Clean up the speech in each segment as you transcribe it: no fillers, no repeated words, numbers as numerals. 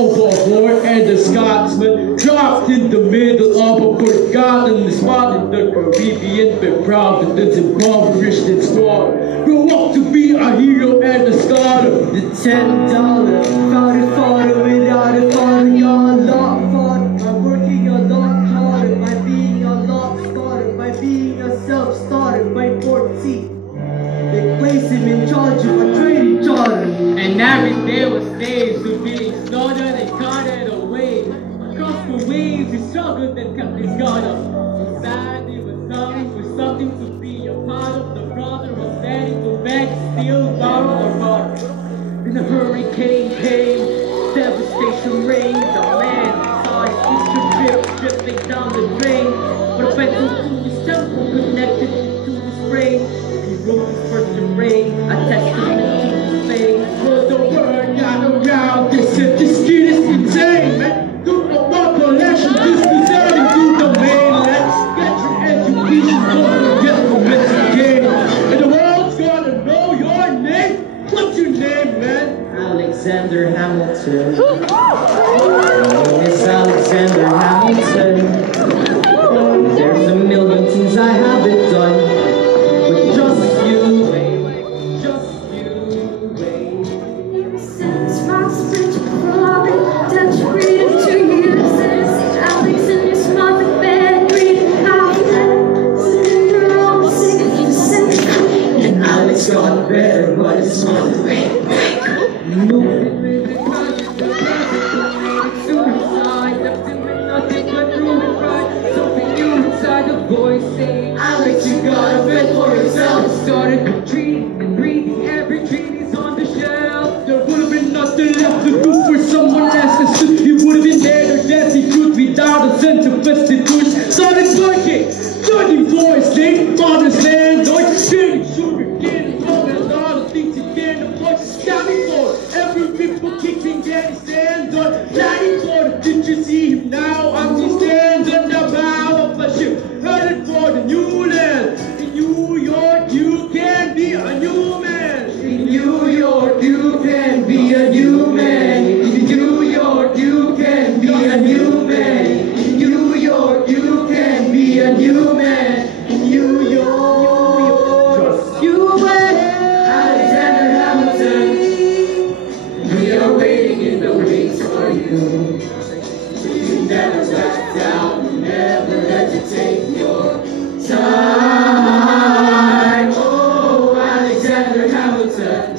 overboard, and the Scotsman dropped in the middle of a forgotten spot in the Caribbean, but Providence impoverished and squad. Grew up to be a hero and a scholar. The $10 fought without a thought. Your lot fought by working a lot harder, by being a lot smarter, by being a self-starter. By 14, they placed him in charge of a trading charter. And every day was slaves to being slaughtered and carted away. Across the waves, he struggled and kept his guard up. He sad, he was longing for something to be a part of. The brother was ready to beg, steal, borrow, or borrow. Then a hurricane came, devastation reigned. The man saw his future drifting down the drain. But a pencil to his temple connected to his brain. He wrote his first array, a testament to his fame. For the word got around, they said this kid is insane, man. Do no more collection, this is early to the mainland. Get your education, don't forget to mental game. And the world's gonna know your name. What's your name, man? Alexander Hamilton. My name is Alexander Hamilton. There's a million things I haven't done, but just you wait, just you wait. Since my speech flooding, Dutch reading 2 years since Alexander's mother bed reading Alexander all sick and sick. And Alex got better, but his mother went back. Suicide left him with nothing but room and pride. Something new inside the voice saying, Alex, you gotta fend for yourself. started retreating and breathing. Every treaty's on the shelf. There would have been nothing left to do for someone else. He would have been dead or destitute without a sense of restitution. Started working, studying for his name, father's land, trading sugar, getting wrong, and all the things he can avoid. Standing for every people kicking, getting stand on, planning for the did you see him now? I'm he stands on the bow of a ship, headed for the new land. In New York, you can be a new man. In New York, you can be a new man. In New York, you can be a new man. In New York, you can be a new man. In New York, Just you wait. Alexander Hamilton, we are waiting in the wings for you. You never back down, never let you take your time. Oh, Alexander Hamilton,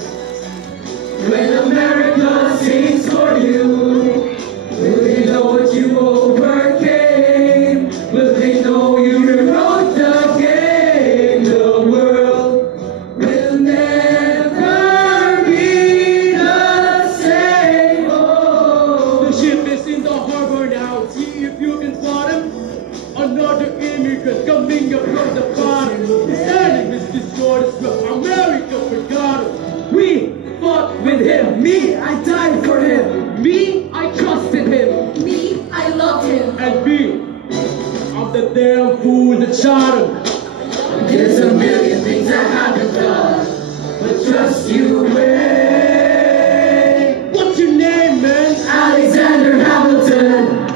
when America sings for you, will they know what you overcame? Will they know you rewrote the game? The world will never be the same. Oh, the ship is in the harbor now. See if you can spot him. Another immigrant coming up from the bottom. His enemy is destroyed as well. America forgot him. We fought with him. Me, I died for him. Me, I trusted him. Me, I loved him. And me, I'm the damn fool that shot him. there's a million things I haven't done, but just you wait. What's your name, man? Alexander Hamilton.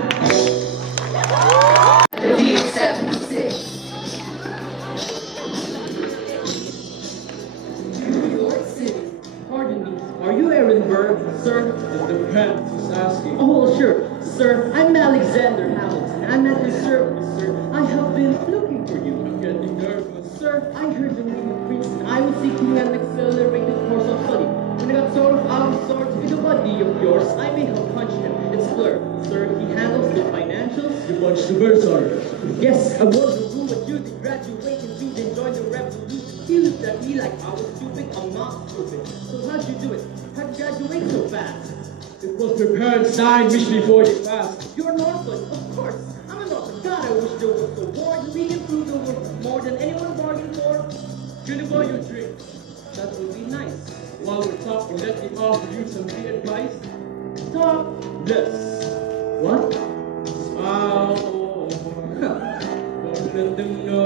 D76. New York City. Pardon me. Are you Ehrenberg, sir? It depends who's asking. Oh, sure. Sir, I'm Alexander Hamilton. I'm at your service, sir. I have been looking for you. I'm getting nervous. Sir, I heard the name of Princeton. I was seeking an accelerated course of study. When I got sort of out of sorts with a buddy of yours, I may have punched him. It's Fleur. Sir, he handles the financials. You punched the verse order. Yes, I was a rule at UT, graduate and student, joined the revolution. He looked at me like I was stupid. I'm not stupid. So how'd you do it? How'd you graduate so fast? It was my parents dying wish before they passed. You're Northland, of course. I'm a Northland. God, I wish there was a war. We can prove the world more than anyone bargained for. Gonna buy you a drink. That would be nice. While we're talking, let me offer you some free advice. Talk. This. What? Smile. Don't let them know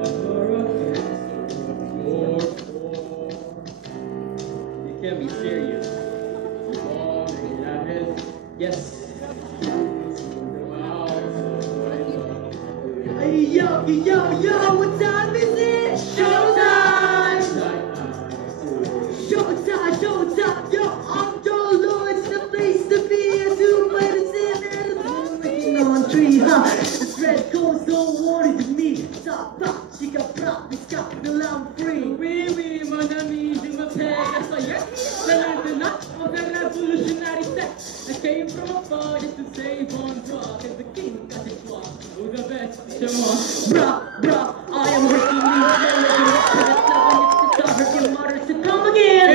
what you're against or what you're for. You can't be serious. Sorry, that is. Yes, Hey yo, yo, yo, what time is it? Showtime! Showtime, showtime, yo, I'm Joe Lawrence, the place to be, a super medicine, and a working on tree, huh? The red coats don't want it to me. Stop, pop, she got prop, it's got the I'm free. Oui, oui, mon ami, je m'appelle Arayat. C'est maintenant of the revolutionary set. I came from afar just to save on talk. As the king got his walk. Who's the best? Come on. Bruh, bruh, I am working these men, looking up to the 7 it's the sovereign martyrs to come again.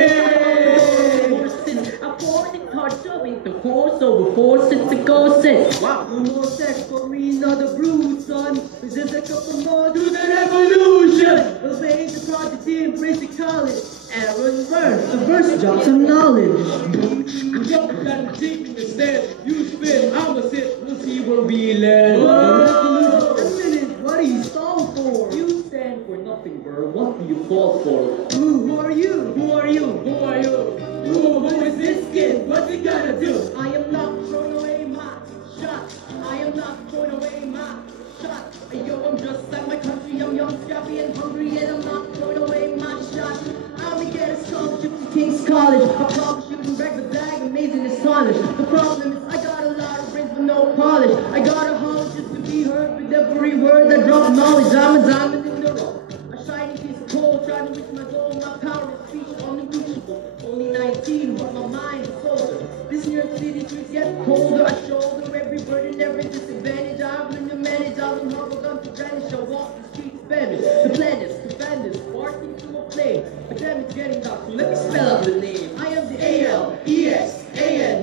I poured it hard, showing the force over force, it's a ghost sense. Wow, no more sex for me, not a brood, son. This is a couple more to the revolution. Obey the prodigy, embrace the college. Aaron Burns, the verse drops some knowledge. You jump down the deep in the stairs. You spin, I'ma sit. We'll see where we land. A minute, what are you stalling for? You stand for nothing, bro. What do you fall for? Who are you? Who are you? Who are you? Who is this kid? What's he gonna do? I am not throwing away my shot. I am not throwing away my shot. Yo, I'm just like my country. I'm young, scrappy, and hungry, and I'm not throwing away my shot. I'm gonna get a scholarship to King's College. I promise you can break the bag, amazing, astonished. The problem is I got a lot of brains but no polish. I got a holler just to be heard with every word that drops knowledge. I'm a diamond in the rough. A shiny piece of coal, trying to reach my goal. My power of speech unimpeachable. Only 19, but my mind is older. This New York City streets get colder. I shoulder every burden, every disadvantage. I've learned to manage. I'll humble gun to vanish. I walk the streets famished. The planets, defenders, walking to a plane. But damn, it's getting dark, so let me spell out the name. I am the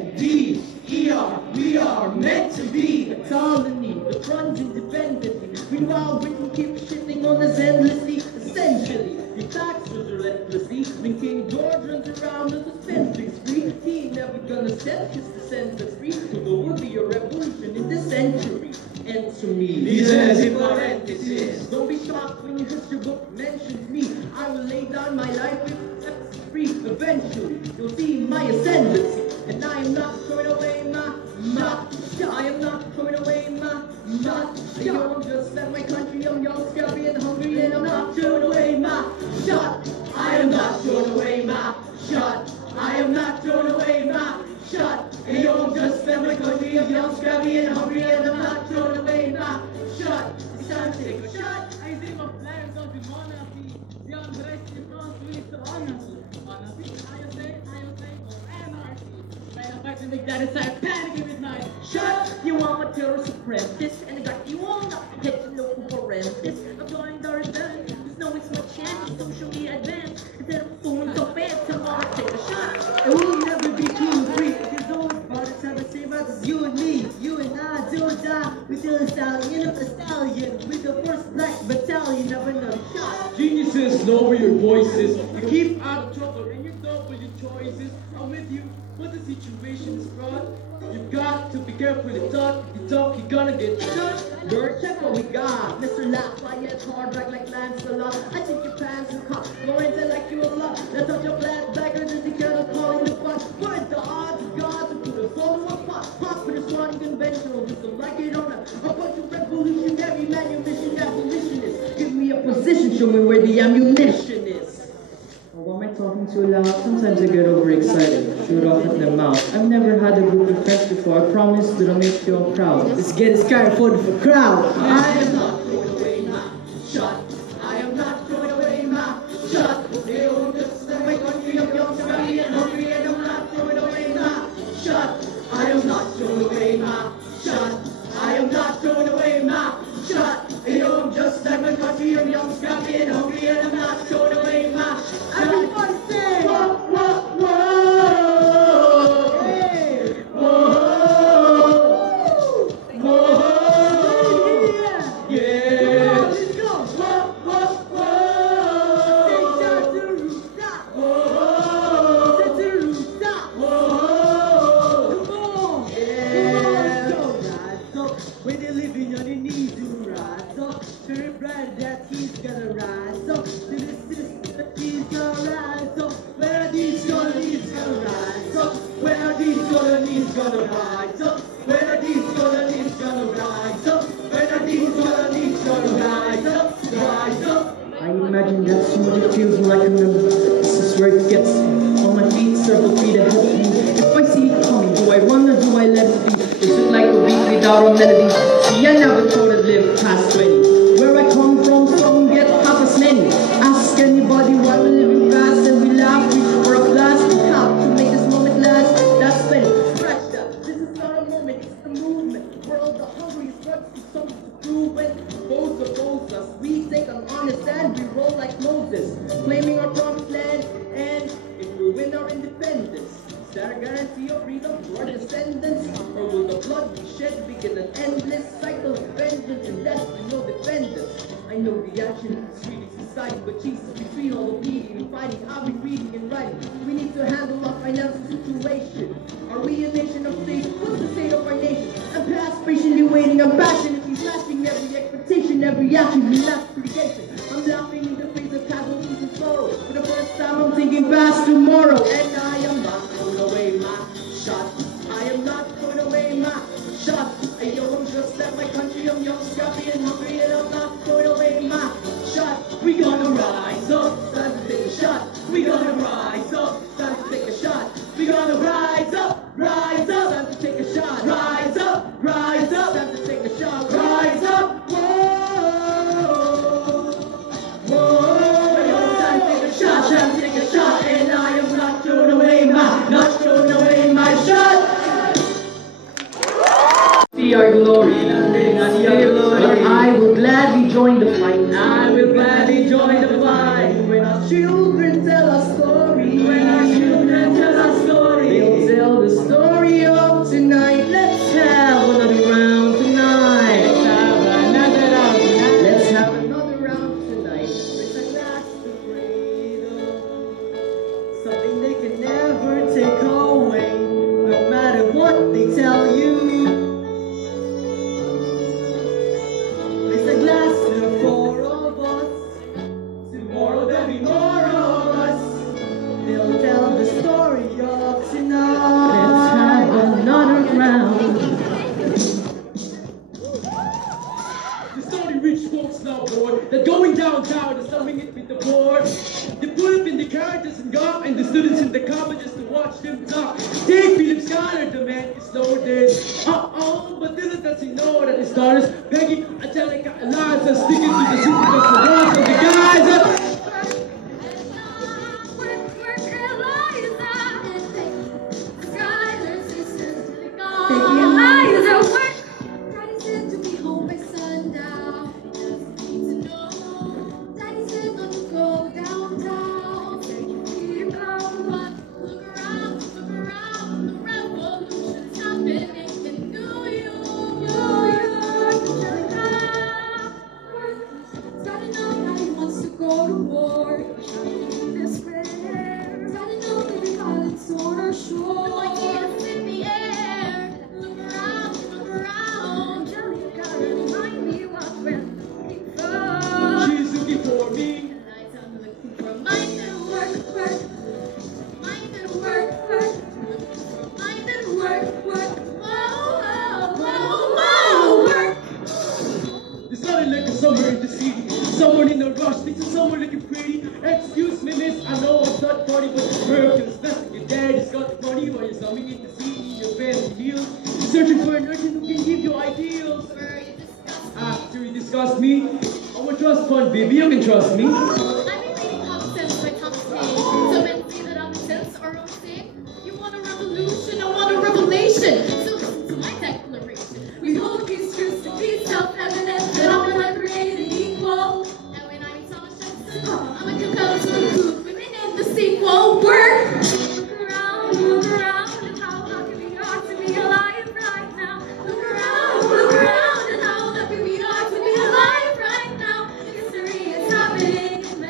A-L-E-X-A-N-D-E-R. We are meant to be a colony that runs independently. Meanwhile, Britain keeps shifting on us endlessly. Essentially, your taxes are relentlessly. When King George runs around as a dispensary spree, he ain't never gonna set his descendants free. So there will be a revolution in this century. Answer me. Dices in parenthesis. Don't be shocked when your history book mentions me. I will lay down my life if it's free. Eventually, you'll see my ascendancy. And I am not throwing away my shot. I am not throwing away my shot. Yo, I'm just like my country. I'm young, scrappy, and hungry, and I'm not throwing away my shot. I am not throwing away my shot. I am not throwing away my shot. Hey, yo, I'm just like my country. I'm young, scrappy, and hungry, and I'm not throwing away my shot. It's time to take a shot. I see my flags of the monarchy. The unrest in France with the anarchy. Anarchy, I say, or anarchy. May I fight to make that aside, panic at midnight. Shut! You want my terrorist apprentice, and I got you all up to hit the local horrendous. I'm joined our event, there's no it's my chance to socially advance. Instead of fooling so bad, tomorrow take a shot. It will never be too free. There's always brothers have the same rights as you and me. You and I don't die. We're still a stallion of a stallion. With the first black battalion of another shot. Geniuses, lower your voices. You keep out of trouble and you double your choices. I'm with you, but the situation is fraught. You've got to be careful with the talk. If you talk, you're gonna get shot. Bird, check what we got. Mr. Lafayette, hard back like Lancelot. I think your pants are caught. Lawrence, I like you a lot. Let's touch your black bagger, there's the kettle calling the pot. What the odds of God to put us all in one pot? Pop for this one conventional, just don't like it or not. A bunch of revolutionary manumission abolitionists. Give me a position, show me where the ammunition is. Why am I talking too loud? Sometimes I get overexcited, shoot off at the mouth. I've never had a group of friends before. I promise that I'll make you all proud. Let's get a sky for the crowd. I am not throwing away my shot. I am not throwing away my shot. They all just like my country. I'm young, scrappy, and hungry, and I'm not throwing away my shot. I am not throwing away my shot. I am not throwing away my shot. Hey, yo, I'm just like my country. I'm young, scrappy, and hungry, and I'm not throwing away my shot. Everybody say, Whoa, whoa, whoa. hey, Whoa. Whoa. yeah. Yeah. Let's go. Whoa, whoa, whoa. Take down to the rooftop. Whoa. Take to the rooftop. Whoa. Come on. Yeah. Come on, rise up. When they're living on their knees, you rise up. Very bright that he's gonna rise up. To the system that he's gonna rise up. Where are these colonies gonna rise up? Where are these colonies gonna rise up? Where are these colonies gonna rise up? Where are these colonies gonna imagine that so much it feels like I'm this is where it gets on my feet, circle feet ahead of me. If I see it coming, do I run or do I let it be? Is it like a beat without a melody? See, I never thought I'd live past 20. Where I come from, some get half as many. Ask anybody why we're living fast and we laugh, reach for a blast. We have to make this moment last. That's when scratch that. This is not a moment, it's the movement. We're all the hungriest ones for something to prove. When both oppose us, we take an honest stand. We roll like Moses, claiming our promised land. And if we win our independence, is that a guarantee of freedom to our descendants? Or will the blood we shed begin an endless cycle of vengeance and death with no defenders? I know the action is really society, but Jesus, between all the bleeding and fighting, I'll be reading and writing. We need to handle our financial situation. Are we a nation of states? What's the state of our nation? I'm past patiently waiting, I'm passionately slashing every expectation, every action, we lack application. I'm laughing in the face of casualties and sorrow. For the first time, I'm thinking past tomorrow, and I am not throwing away my shot. I am not throwing away my shot. Hey, yo, I'm just like my country. I'm young, scrappy, and hungry, and I'm not throwing away my shot. We gonna rise up, time to take a shot. We gonna rise up, time to take a shot. We gonna rise up, time to take a shot. Rise up, time to take a shot. Rise up, time to take a shot, time to take a shot, and I am not throwing away my shot. See our glory, but I will gladly join the fight. I will gladly join the fight. When our children tell our story, they'll tell the story of tonight. Let's have another round tonight. Let's have another round tonight. With a glass of freedom, something they can never take away, no matter what they tell you. It's a glass of four of us. Tomorrow there'll be more of us. They'll tell the story of tonight. Let's have another round. There's only rich folks now, boy. They're going downtown and stuffing it with the board. They put up in the characters and golf, and the students in the cover just to watch them talk. Take Philip Scholar, the man is loaded. But Dylan doesn't know that his daughters, Peggy, Angelica, Eliza, are sticking to the super because the walls of the guys. Go to war, despair. I know baby violence on our shore. Like it's in the air. Look around. Jelly gotta remind me what we're looking for. She's looking for me. And I'm looking for mind and work. Mind and work. Mind and work. Whoa, work. It sounded like a summer in the city. Someone in a rush, thinks of someone looking pretty. Excuse me, miss, I know I'm not funny, but it's perfect. It's best if your daddy's got the money while you're summing in the city in your fancy heels. You're searching for an urchin who can give you ideals. After you discuss me, I'm a trust fund, baby, you can trust me. I've been reading Common Sense by Thomas Paine. Some men say that I'm sense are unsafe. You want a revolution, I want a revelation. So listen to my declaration. We hold these truths to be self-evident that all men are created equal. And when I meet Thomas Jefferson, I'm a compelled to include women in the sequel. Work! Look around, and how lucky we are to be alive right now. Look around, and how lucky we are to be alive right now. History is happening in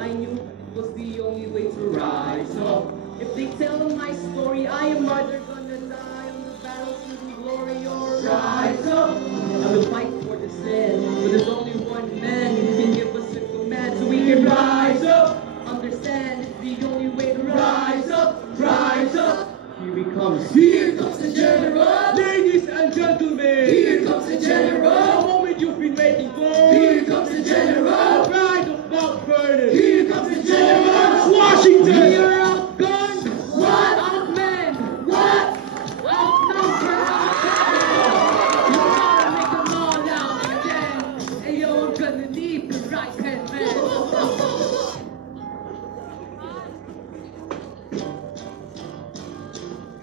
I knew it was the only way to rise up. If they tell my story, I am either gonna die on the battlefield in glory or rise up. I will fight for this land, but there's only one man who can give us a command so we can rise up. Understand, it's the only way to rise up, rise up. Here he comes. Here comes the general. Ladies and gentlemen. Here comes the general. The moment you've been waiting for. Here comes the general. Pride of Mount Vernon. Here comes the general. Washington. We are outgunned. What? Outmen. What? Outnumbered. You gotta make them all out again. Hey yo, I'm gonna need the right hand man.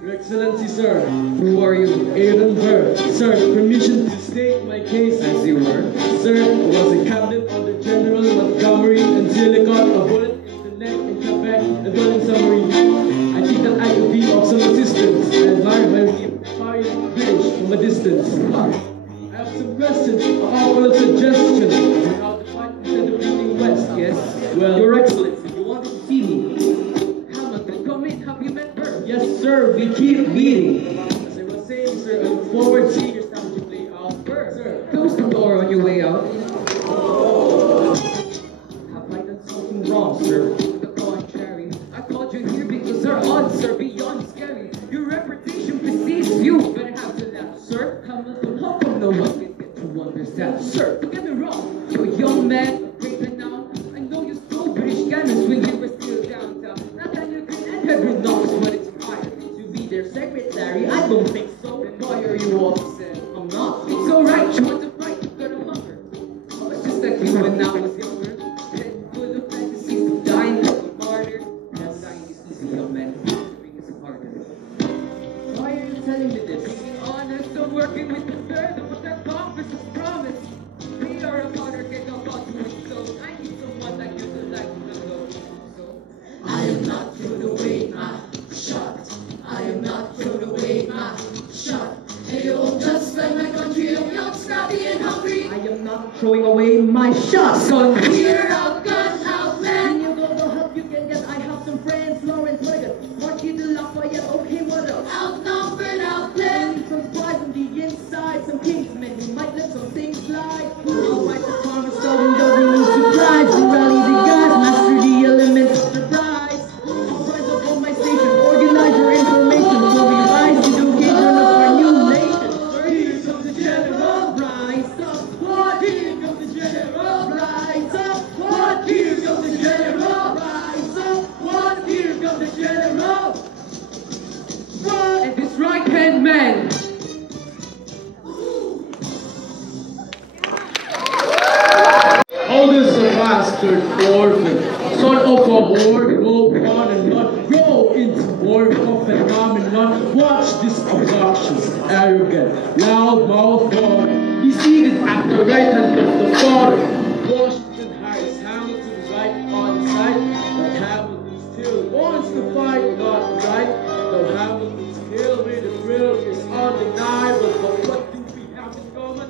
Your Excellency, sir. Who are you? Aiden Burr. Sir, permission to state my case as you were. Sir, I was a captain under General Montgomery until I got a bullet in the neck in Quebec and building submarine. I think that I could be of some assistance. I admire my fiery British from a distance. I have some questions, a couple of suggestions on how to fight instead of beating west. Yes? Well, Your Excellency, you wanted to see me. Hamilton, come in. Have you met her? yes, sir, we keep meeting. As I was saying, sir, I look forward to seeing your strategy play out. Sir, Close the door on your way out. Have I done something wrong, sir? The contrary. I called you here because our odds are beyond scary. Your reputation precedes you. Better have to laugh, sir. Hamilton, how come no one can get to understand? Sir, don't get me wrong. You're a young man, a great renown. I know you stole British cannons when you were still downtown. Nathaniel Green and Henry Knox, but it's hard to be their secretary. I don't think so. Then why are you upset? I'm not. It's alright, you want to fight, you gotta hunger. Oh, it's just like you when I was younger. Head full of fantasies to dying like a martyr. That's dying is easy, young man. Living is harder. Why are you telling me this? Being honest, I'm working with the third of what their compass has promised. We are a powder keg about doing so. I need someone like you to like to know. So, I am not thrown away my shot. I am not thrown away my shot. Hey, oh, just like my country, I'm young, scrappy, and hungry. I am not throwing away my shot, son. We're outgunned, outland. You go the help you can get. I have some friends, Lawrence Leggett, Marquis de Lafayette. Okay, what else? Outnumbered, I outland. need some spies on the inside, some kingsmen who might let some things slide. I'll fight the promise, so we don't need surprise. We rally the guys, master the elements of surprise. I'll rise up on my station, organize your information, so we rise to the occasion of our new nation. here comes the general. Rise up, what? Here comes the general. Rise up, what? Here comes the general. Rise up, what? Here comes the general. And this right-hand man. Oldest of bastard orphan, son of a whore, go on and not grow into war, puff and ram and not watch this obnoxious, arrogant, loud-mouthed boy. He's seated at the right hand of the father. Washington Harris, Hamilton right on side, but Hamilton still wants to fight, not right. Though Hamilton's skill with the drill is undeniable, but what do we have in common?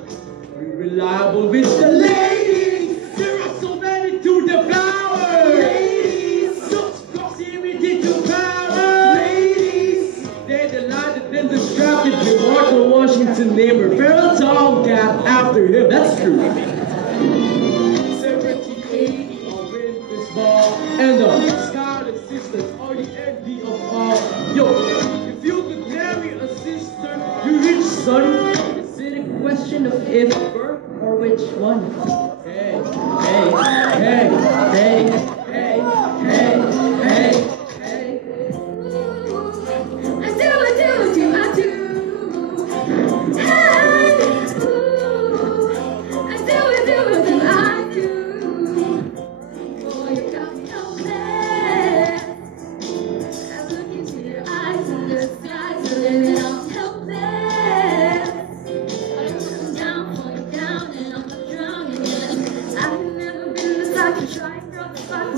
We're reliable with the ladies. There are so many to devour. Ladies, such proximity to power. Ladies, they're delighted and distracted with Martha Washington name her feral tomcat after him. That's true. 1780 on Memphis ball, and the Scarlet Sisters are the envy of all. Yo, if you could marry a sister, you rich son. Is it a question of if or which one? Hey, hey, hey, hey, hey, hey, hey. I do. Hey, ooh. I do. Boy, you got me helpless. I look into your eyes and the skies are lit. I'm helpless. I'm down, falling down, and I'm not drowning yet. I've never been the type to try and drop the spot.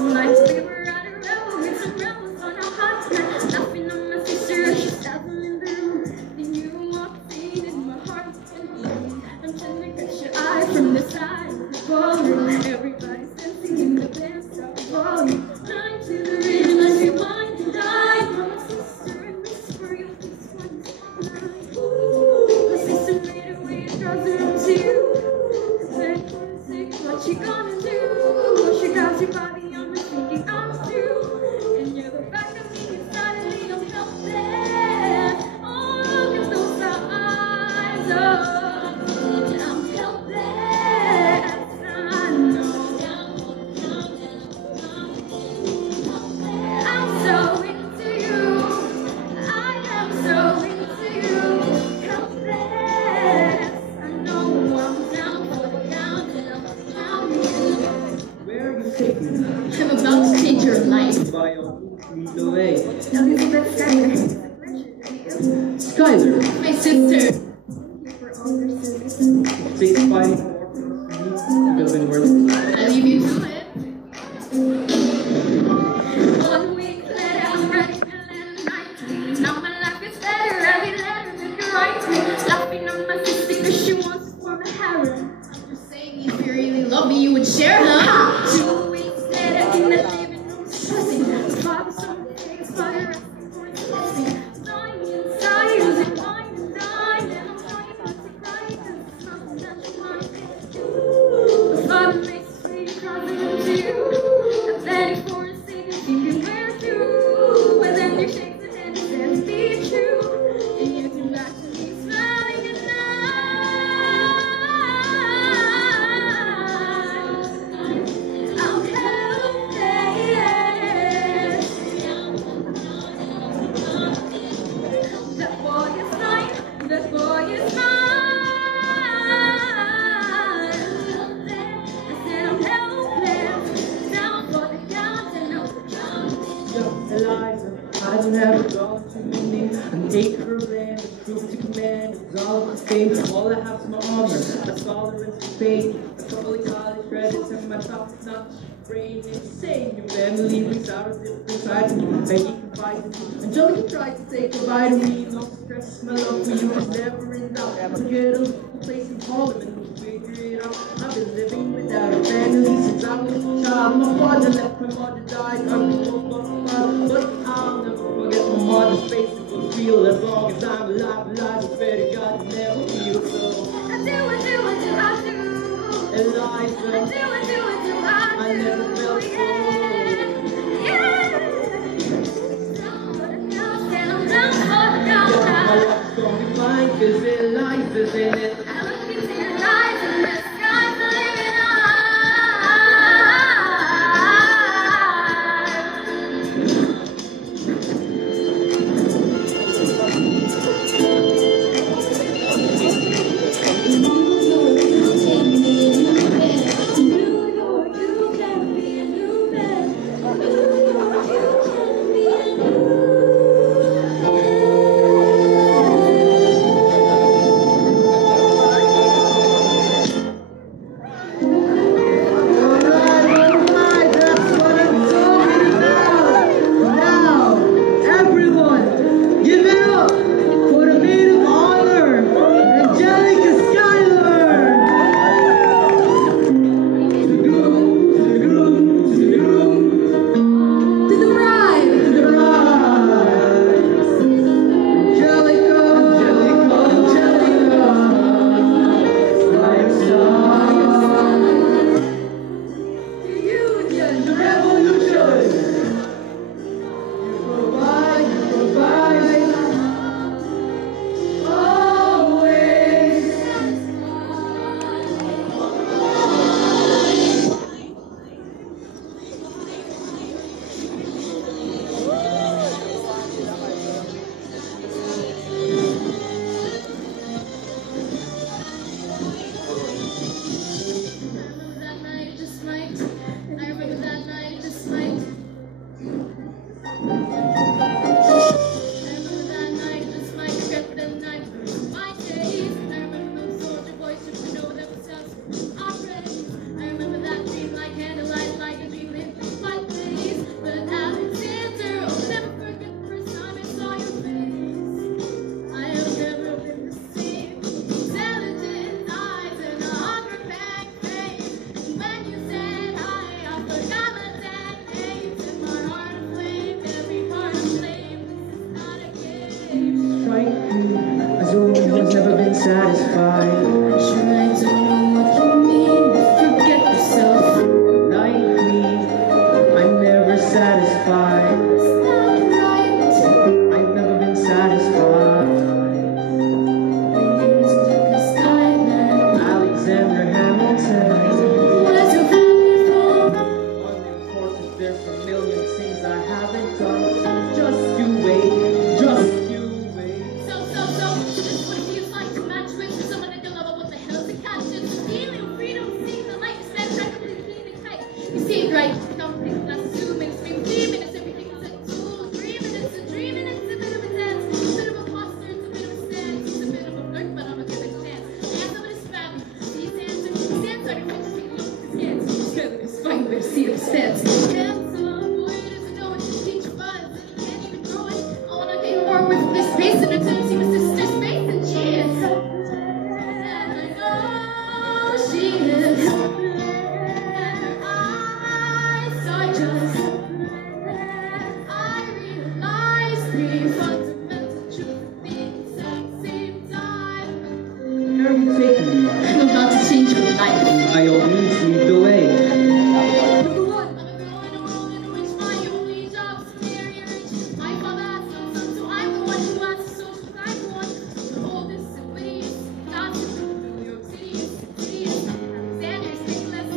to the river, let's rewind and die. Mama, sister, and whisper your face once night. Ooh, my sister made her way across the room to you. Said, what you gonna do? She grabs your body, I'm thinking I'm through. And you're the back of me, and suddenly I'm helpless. Oh, look at those eyes, oh, I'm helpless. I know. I'm so into you. I am so into you. Helpless. I know I'm down for the count and I'm counting. Where are you taking me? I'm about to change your life. By your lead away. Elizabeth Skyler. Skyler, My sister. take fighting for me. Building world. I leave you to it. 1 week later, I'm writing and writing. Now my life is better. Every letter that you write to me. Laughing on my sister because she wants to form a harem. I'm just saying, if you really love me, you would share them. 2 weeks later, in the living room, stressing. Father, some things, father, asking for his blessing. Dying inside, using wine and dine. And I'm trying not to cry because it's nothing that you might do. The father makes his way across the room to you. I'm ready for a second, thinking where to. And then you shake the hand and says, be true. And you come back to me smiling at night. I'm helpless. That boy is mine. That boy is mine. I said I'm helpless. Down for the count and I'm counting. Yo, Eliza, I don't have a opportunity. And take her land, the proof to command. It's all of the faith, all I have is my honor. That's tolerance to pain. A couple of college credits and my top is not brain insane. Your family was out of different side of you. Begging you confided you. Until you tried to say goodbye to me. No stress, my love for you was never in doubt. Forget a little place in Parliament, we'll figure it out. I've been living without a family since I was a child. My father left, my mother died. I grew up on my father, but I'll never forget my mother's face. It was real as long as I'm alive. I swear to God, it never feel so. I do, I do. Eliza, I do. I never felt so. Yeah. Down for the count and I'm down for the count My now. life's gonna be fine, 'cause Eliza's in it. I look into your eyes and the sky's the limit. right. Sure, I don't know what you mean. Forget yourself. Like me, I'm never satisfied. Is that right? I've never been satisfied. My name's Lucas Skyman. Alexander Hamilton. What is your family from? Of course, there's a million things I haven't done. Just you wait, just you wait. So, this is what it feels like to match with someone that you love. What the hell's the catch? It's the feeling of freedom, seeing the light, stand practically clean and tight. You see it right, something that's 2 minutes, 3 minutes, everything is at 2, 3 minutes, a dream, and it's a bit of a dance, a bit of a posture, it's a bit of a stance, it's a bit of a flirt, but I'ma give it a chance. Ask him his family, these answers, his hands are the things he looks his hands. He's feeling his fine, but see him stance. Hands up, boy, he doesn't know it. Teach buzz, and he can't even throw it. I wanna get more with this space, and until you see my sister's face, and she is. And I know she is. And her eyes are just. I realize 3 fundamental truths being said at the same time. Where are you taking me? I'm about to change your life. By all means, lead the way. Number 1, I'm a girl in a world in which my only job is to marry and rich. My father has no son, so I'm the one who has to social I'm the one. The oldest and wittiest, gossip from New York City is hideous. Alexander's thankless.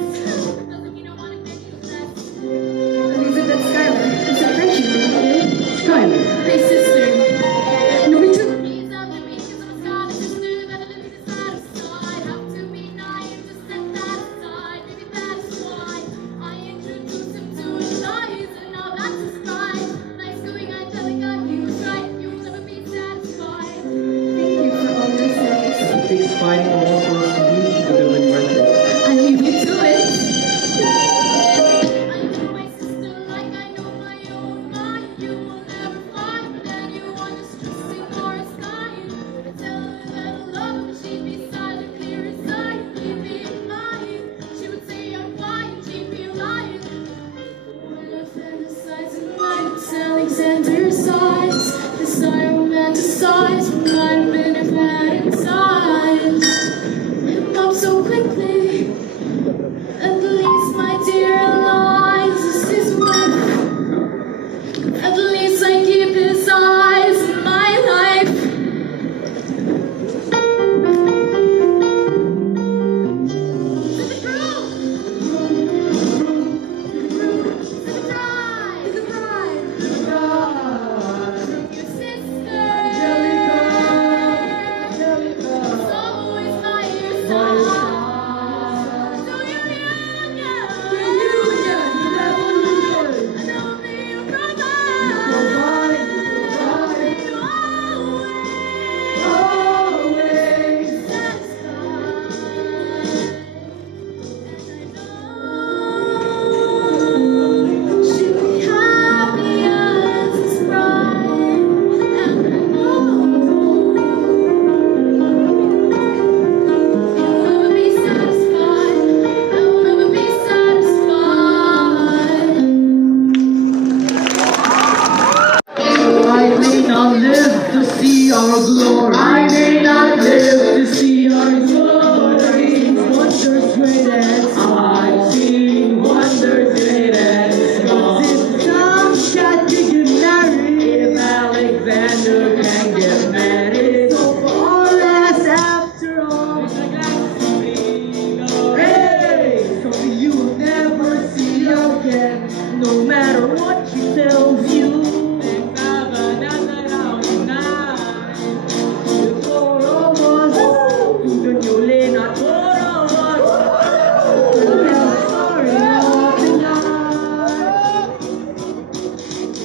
Doesn't mean I want to make you less. Elizabeth Schuyler, it's a friendship with you. Skyler. Hey sister. Number 2. He's out to me 'cause I'm a Scottish sister that I live in side of side. Have to be naive to set that aside. Maybe that's why I introduced him to Eliza. Now that's his pride. Nice going Angelica, he was right. You'll never be satisfied. Thank you for all your service. It takes fighting all for us to be to do it worth it. I leave you to it. I know my sister like I know my own mind. You will never find anyone just trusting or a sky. Tell her that I love him, she'd be silently resigned. Leave me in mind. She would say I'm fine, she'd be lying. When I fantasize in nights, Alexander's eyes, this I romanticize when I've been fantasized. Up so quickly. At least, my dear Eliza is his wife. At least I keep his eyes in my life. To the groom! To the bride! To the bride! To the bride! Your sister! Is always by your side. To your union! And I'll be your brother. You always satisfied. And I know she'll be happy as his bride. And I know you'll never be satisfied. I'll never be satisfied. I may not live to see our glory. I may not live to see our glory. Wonders great and I've seen wonders great and small. If Tom Shot can get married, if Alexander can get married, so for all that's after all. Hey, so you will never see again, no matter what she tells you.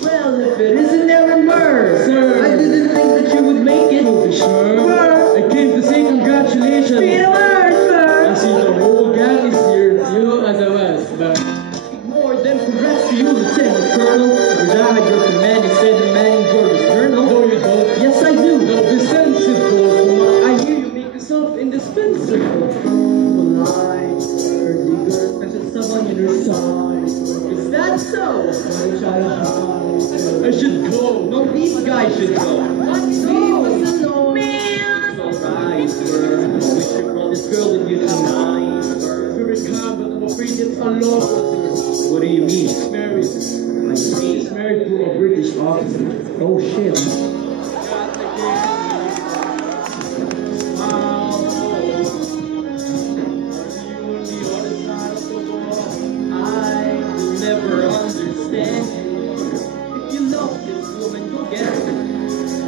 Well, if it isn't Aaron Burr, Sir. I didn't think that you would make it. Sure. I came to say congratulations. Be the word, I sir. see the whole gang is here. You as a West, but More than congrats to you, Lieutenant Colonel. Because I had your command instead of manning George's journal. no, you don't. Yes, I do. No, be sensible. I hear you make yourself indispensable. Well, I heard you got a special someone on your side. Is that so? I should go. No, these guys should go. Leave us alone. Man! Alright, sir. love was What do you mean? married. She's married to a British officer. Oh shit. I will never understand you. If you love this woman, go get her.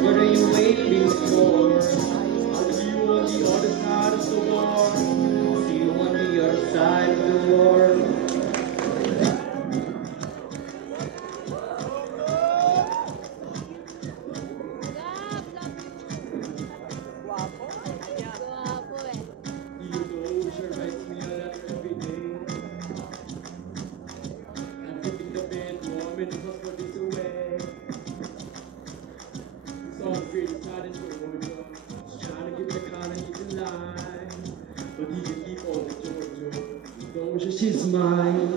What are you waiting for? I'll see you on the other side of the war. See you on the other side of the war. You know she writes me a letter every day. I'm sitting the bed warm and husband is away. It's all pretty sad in Georgia. She's trying to get the kind of he's in line. But he can keep all the Georgia. Georgia, she's mine.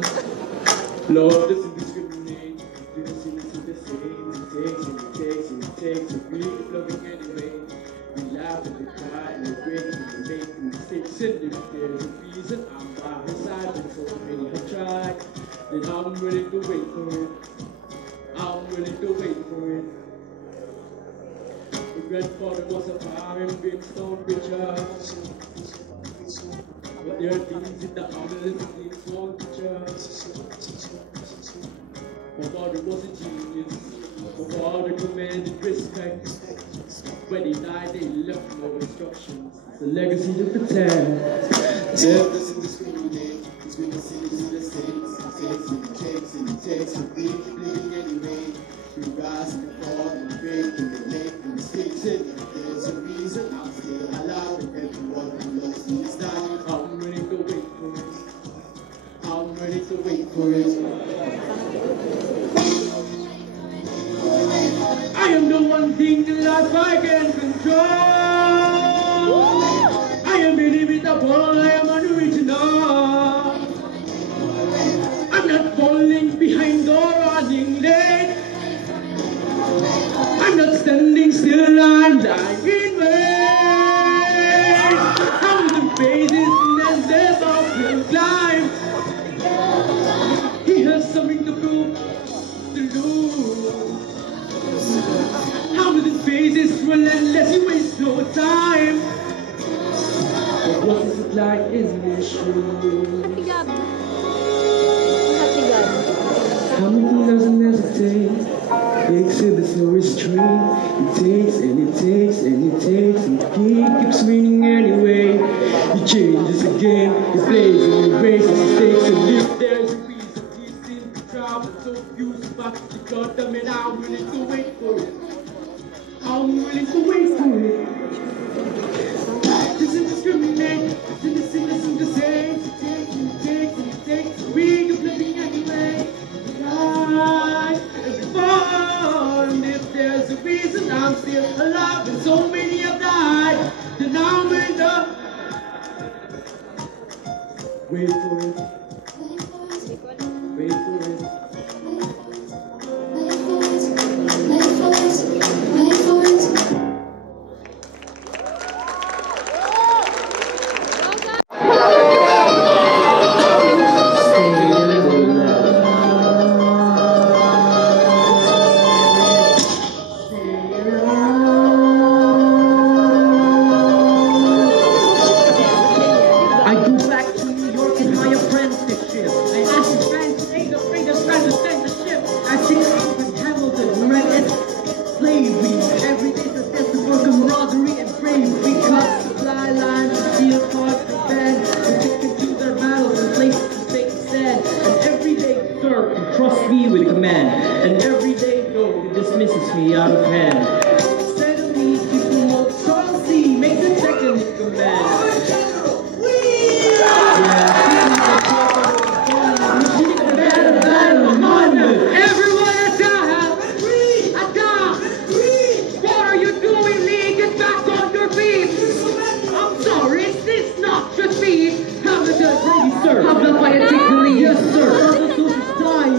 Love doesn't discriminate. You can see it's the same. It takes and it takes and it takes. And we keep loving anyway. We laugh and we cry and we break and we make mistakes. And if there's a reason I'm by her side, and so many have tried, then I'm willing to wait for it. I'm willing to wait for it. My grandfather was a fire and brimstone preacher. But there are things in the ambulance that things won't teach us. My father was a genius. My father commanded respect. When he died, they left no instructions. It's a legacy to protect. Death doesn't discriminate. It's when the cities in the states. It takes and it takes and it takes. And we keep living anyway. We rise and we fall and we break and we make mistakes. And if there's a reason, I'm still alive. And everyone who loves me is dying. I'm ready to wait for it. I'm ready to wait for it. I am the one thing in life I can control. I am inimitable, I am unoriginal. I'm not falling behind or running late. I'm not standing still, I'm dying in vain. I'm the phases and there's uphill climb. He has something to prove, to lose. How will this phase is relentless, you waste no time. But what is it like, isn't it true? How many doesn't hesitate? Takes it, there's no restraint. It takes and it takes and it takes, and the game keeps winning anyway. He changes again, he plays and he raises his stakes, and if there's a reason he's in the travel, so few spots to cut them, and I'm willing to wait for it. I'm willing to wait for it. Doesn't discriminate, doesn't the same. It takes and it takes, we keep living anyway. Life is fun, and if there's a reason I'm still alive, and so many have died, then I'm in the wait for it. Wait for it. Trust me with command, and every day go, it dismisses me out of hand. Instead of me, people will Charles C. Make the second in command. Everyone attack! Attack! What are you doing, Lee? Get back on your feet! I'm sorry, is this not your feet? Have the judge ready, sir. Have the fire take the lead, yes, sir.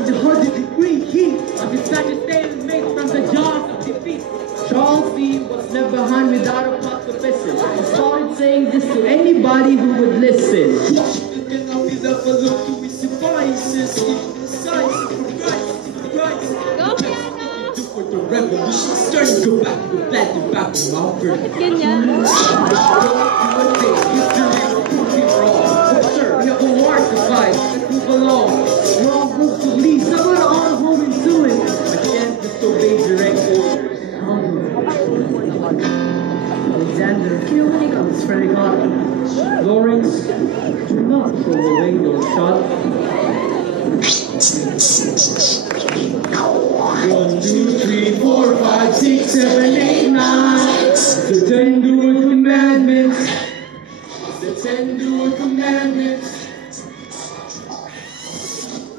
The 100-degree heat of his Sagittarius made from the jaws of defeat. Charles C. was left behind without a pot to listen. He started saying this to anybody who would listen. Washington cannot be left alone to his devices, decisive for Christ. Go, piano! Do for the revolution, starting to go back to the back to back to Mount Vernon. Ganyan. Sir, we have a war to fight. Let's move along. Wrong group to lead. Someone on home into it. I can't disobey direct orders. Alexander, killing on this very god. Lawrence, do not throw away your shot. 1, 2, 3, 4, 5, 6, 7, 8, 9. The 10 good commandments. The 10 good commandments.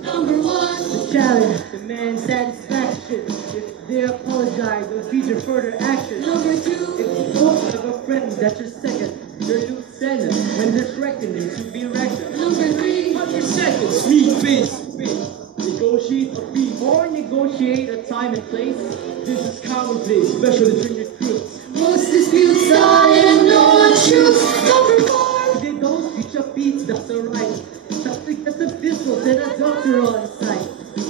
Number 1. The challenge, demand satisfaction. If they apologize, they'll feature further action. Number 2. If you don't have a friend, that's your second. Your lieutenant, when there's reckoning, to be reckoned. Number 3. 100 seconds, meet face. Negotiate a fee or negotiate a time and place. This is commonplace, especially between your troops. Most disputes die and no one shoots. Number 4. If they don't speech up beats, that's alright. Something that's abyssal, then a doctor on site.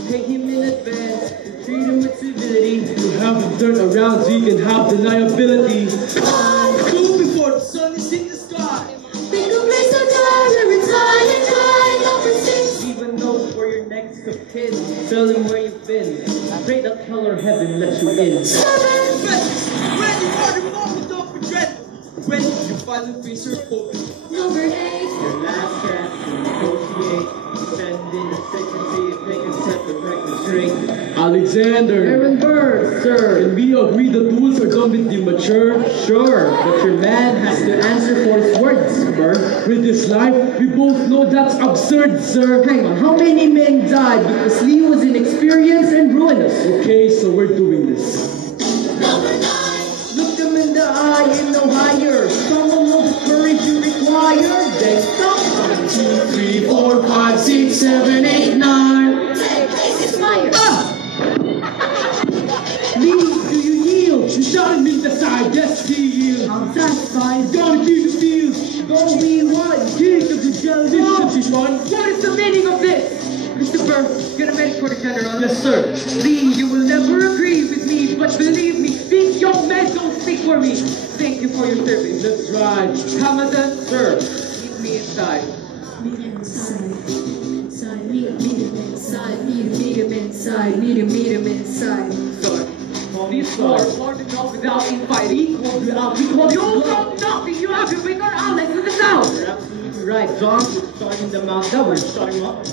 Pay him in advance, and treat him with civility. You have to turn around so you can have deniability. Go before the sun is in the sky. Think of place to die and retire and die. Number 6. Leave a note for your next of kin. Tell him where you've been. Pray that color heaven lets you in. 7. Ready for the moment of regret. When you finally face your hope. Number 8. Your last chance to negotiate. Send in a secretary if they can set the record straight. Alexander. Aaron Burr, sir. Can we agree the duels are done with the mature? Sure, but your man has to answer for his words, Burr. With this life, we both know that's absurd, sir. Hang on, how many men died because Lee was inexperienced and ruinous? Okay, so we're doing this. Number 9. Look them in the eye and no higher. Someone will the courage you require. Then stop. 1, 2, 3, 4, 5, 6, 7, 8, 9. Take place is fire. Lee, do you yield? You shot him in the side, yes, he yield. I'm satisfied. Gonna keep the field. Go we won. King of the jealous. This is one. What is the meaning of this? Mr. Burr, get a medic for the general. Yes, sir. Lee, you will never agree with me, but believe me, these young men don't speak for me. Thank you for your service. That's right. Commandant, sir, meet me inside. Meet him inside, meet him inside, meet him inside, meet him inside. Sir, these four fought enough without infighting. Equal without equal. You know nothing. You have to bring our allies to the south. You're absolutely right, John. We're starting them out. Now we're starting up.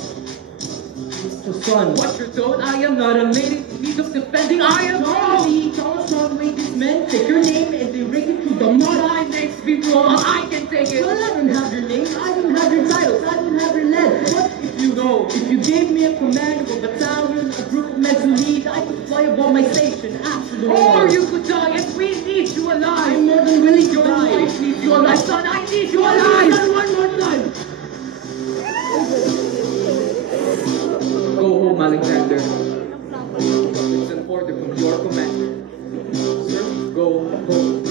Mr. Son, what's your tone? I am not a lady in need of defending. I am Charlie. Thomas Strong made these men take your name and they rake it through the mud. My name's people. I can take it. Well, I don't have your name. I don't have your titles. I don't have your lead. What if you know? If you gave me a command of a battalion, a group of men to lead, I could fly above my station after the war. Or you could die, and we need you alive. I'm more than willing to die. Your life needs you alive, son. I need you alive. One more time. Go home, Alexander. It's an order from your commander. Sir, go home.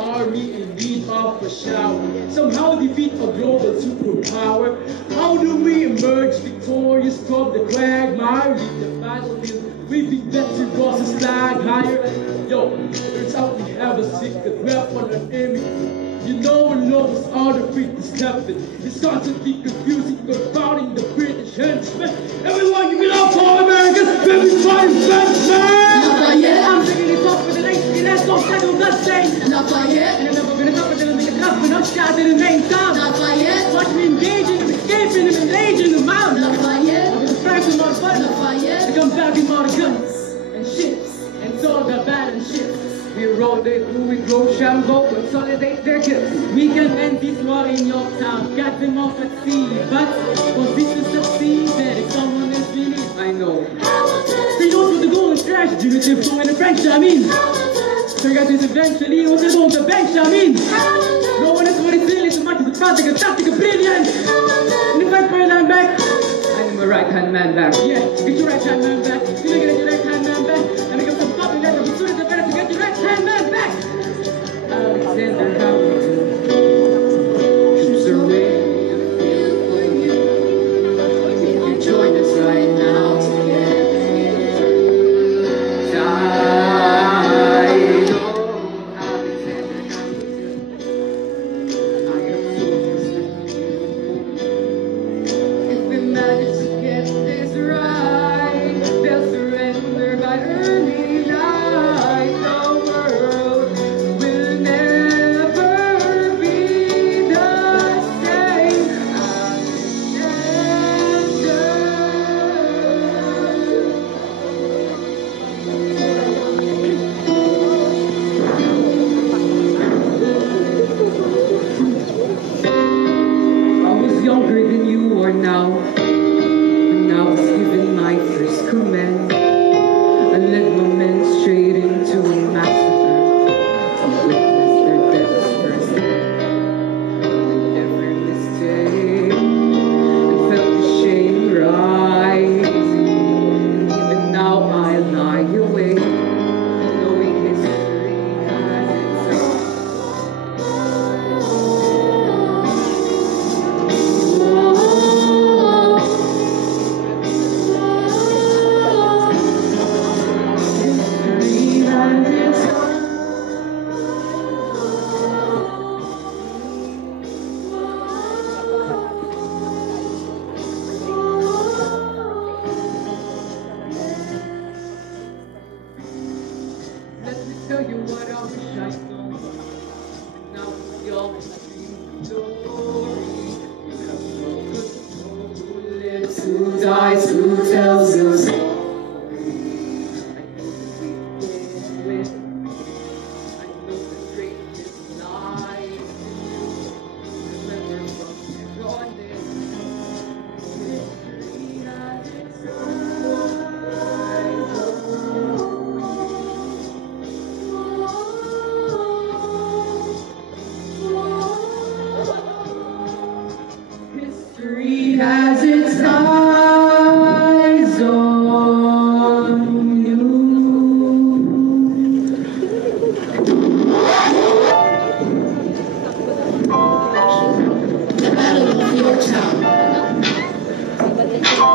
army in need of a shower. Somehow defeat a global superpower. How do we emerge victorious from the quagmire? Leave the battlefield, waving Betsy Ross's flag higher. Yo, turns out we have a secret weapon, an enemy. You know our lowest order freak is Captain. It's constantly confusing, confounding the British henchmen. Everyone give it up for America's baby five Frenchmen! Lafayette, I'm bringing it up for the next let's go settle the same. Lafayette, And I'm never gonna stop until I make enough for no shots in the main town. Lafayette, Watch me engaging, escaping, and engaging the mountain. Lafayette, I'm gonna crack them all the fun. Lafayette. To come back with all the guns and ships and all the battle ships. We roll it through, we grow, shall go, consolidate their gifts. We can end this war in Yorktown, got them off at sea. But for this to succeed, there is someone else we need. I know. They don't want to go and trash, diminutive flow in the French, I mean. Turn out this eventually, what's it on the bench, I mean. No one is what it's really so much as a practical, tactical brilliant. And if I find I'm back, I'm a right-hand man back. Yeah, get your right-hand man back. You look at your right-hand man back. And I got some fucking letter, but soon as I better to get your right-hand man back. Alexander Hamilton. Troops are waiting for you. If you join us right now together. If we manage to get this right, they'll surrender by early light. The world will never be the same. I was younger than you are now, when I was given my first command. I led my men straight into a massacre. I witnessed their deaths firsthand. Every mistake, and felt the shame rising. And even now I lie awake, knowing history has its own. Let me tell you what I wish I'd known. Now it's your dream story. You have no control who lives, who dies, who tells the story. I know the greatest lies. Remember from your name. History has its History has its eyes on you. The Battle of Yorktown,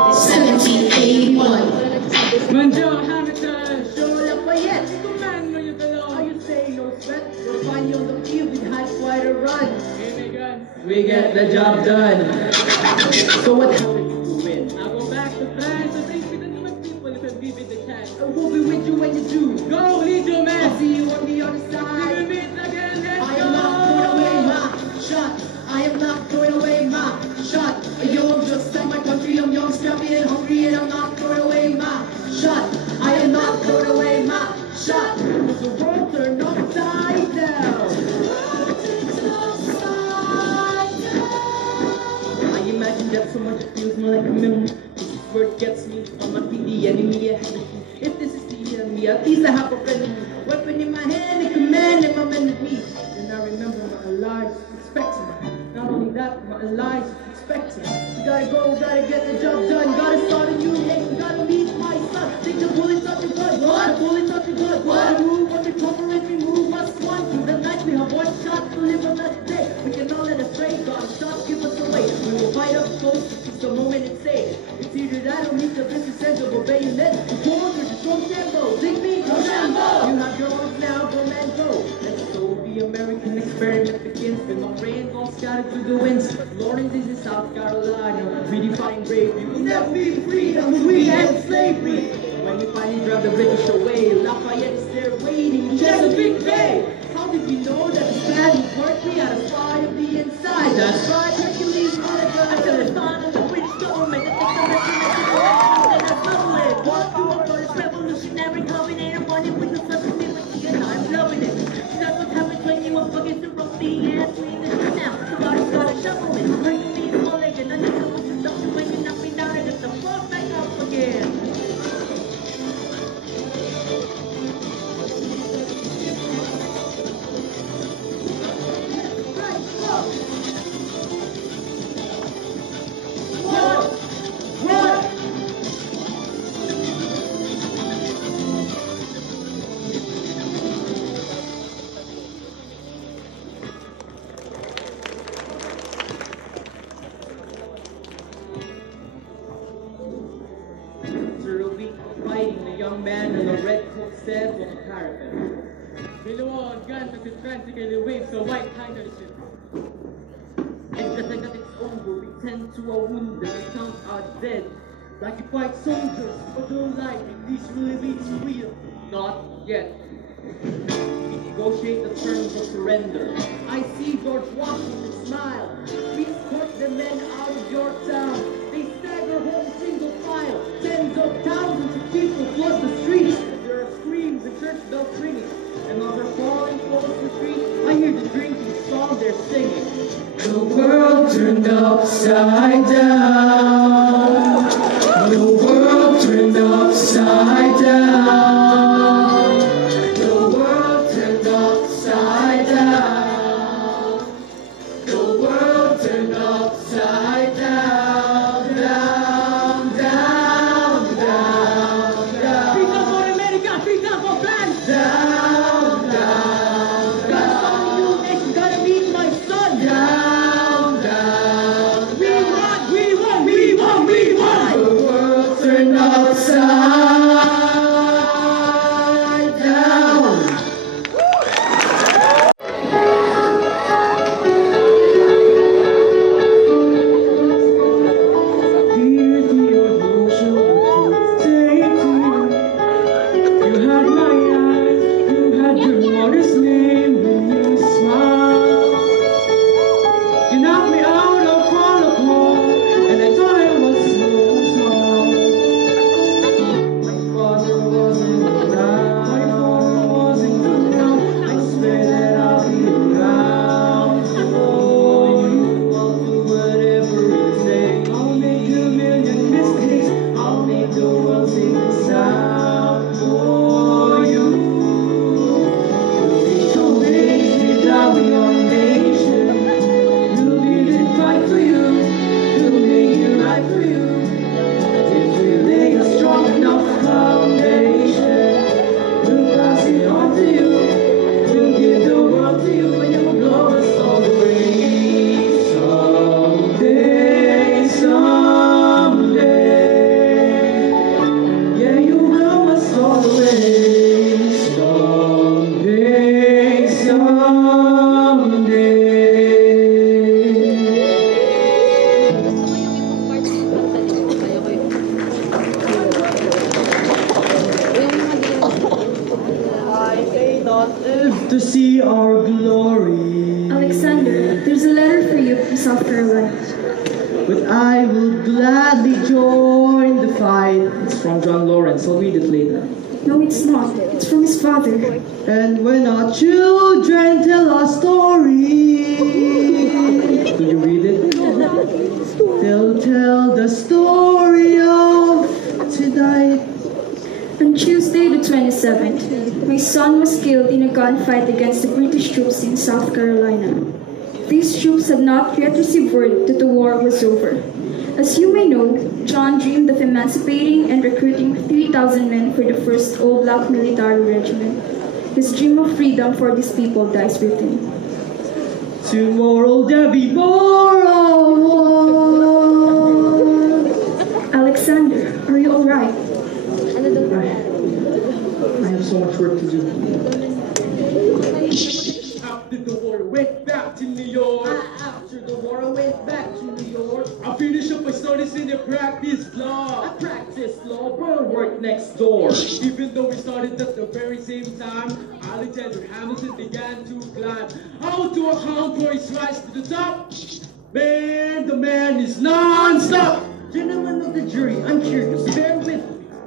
1781. Bonjour, Hamilton. Show Lafayette. Command where you belong. How you say no sweat? We'll find you on the field. We had quite a run. We get the job done. So what happens if you win? I'll go back to France and race with the newest people if I give it the chance. I will be with you when you do. Go, lead your man. I'll see you on the other side. We will meet again. Let's I am not throwing away my shot. I am not throwing away my shot. Yo, I'm just like my country. I'm young, scrappy, and hungry, and I'm not throwing away my shot. I am not throwing away my shot. The world turned upside down. I imagine that so much it feels more like a memory. This is where it gets me on my feet, the enemy ahead of me. If this is the enemy, at least I have a friend in me. Weapon in my hand, a command, and my men with me. And I remember my allies expecting. Not only that, my allies expecting. We gotta go, gotta get the job done. Gotta start a new nation, gotta meet my son. Think the bullets up your blood, what? The bullets up your blood, what? Move, what the cover is, we move, must one. Through the night, we have one live another day. We can all let us stray, God stop, give us away. We will fight up close, it's the moment it's safe. It's either that or meet the business sense of obeying this. The corner, the strong Sambo, dig me, no Sambo. You have your arms now, go man, go. Let's go, the American experiment begins. With my brain all scattered to the winds. Lawrence is in South Carolina, redefining bravery. We'll never be free until we end slavery. When we finally drive the British away, Lafayette is there waiting in Chesapeake Bay. How did we know that the Spanish hurt me out of spy of the inside? That's right, Hercules, Monica. I feel the fun of the British government that takes the revolution and follow it. What do I call this revolutionary combinator running with the sublimity and I'm loving it. That's what happens when you up against the rusty ass queen. Now, somebody's gotta shovel it. Hercules, Monica, and I need so much seduction when you knock me down and get the fuck back up again. After a week of fighting, the young man in the red coat said on the parapet. Below our guns as it frantically waves the white handkerchief. It's just like that it's over. We tend to a wound that we count our dead. Like you fight soldiers, but don't like it. This really beats real. Not yet. We negotiate the terms of surrender. I see George Washington smile. Please escort the men out of your town. They stagger home single file. Tens of thousands of people flood the streets. There are screams and church bells ringing. And while they're falling close to the street, I hear the drinking song they're singing. The world turned upside down. The world turned upside down. The world turned upside down. The world turned upside down. Down, down, down, down. Freedom for America, freedom for France! Down, down, God's calling you, nation, gotta meet my son! down, down. We want, we want, we want, we want! The world turned upside down. Dear Theodosia, what did it say to you? You had my eyes, you had your mother's name when you smiled. You knocked me out of fall apart, and I thought I was so small. My father wasn't around, my father wasn't around. I swear that I'll be around for you. I'll do whatever it takes. I'll make a million mistakes. I'll make the world sing the sound for you. You'll be so amazed without your nation. We'll live and fight for you. We'll make it right for you. If we lay a strong enough foundation, we'll pass it on to you. We'll give the world to you, and it will blow us all away. Someday, someday, yeah, you blow us all away. Someday, someday. I may not live to see our glory, Alexander, there's a letter for you from South Carolina. but I will gladly join the fight. It's from John Lawrence. I'll read it later. No, it's not. It's from his father. And when our children tell our story, do you read it? They'll tell the story of tonight. On Tuesday the 27th, my son was killed in a gunfight against the British troops in South Carolina. These troops had not yet received word that the war was over. As you may know, John dreamed of emancipating and recruiting 3,000 men for the first all-black military regiment. His dream of freedom for these people dies with him. Tomorrow there'll be more of war. Alexander, are you alright? I have so much work to do. After the war, I went back to New York. After the war, I went back to New York. I finished up my studies in the practice law. I practiced law, but I worked next door. Even though we started at the very same time, Alexander Hamilton began to climb. How to account for his rise to the top? Man, the man is non-stop. Gentlemen of the jury, I'm curious, bear with me.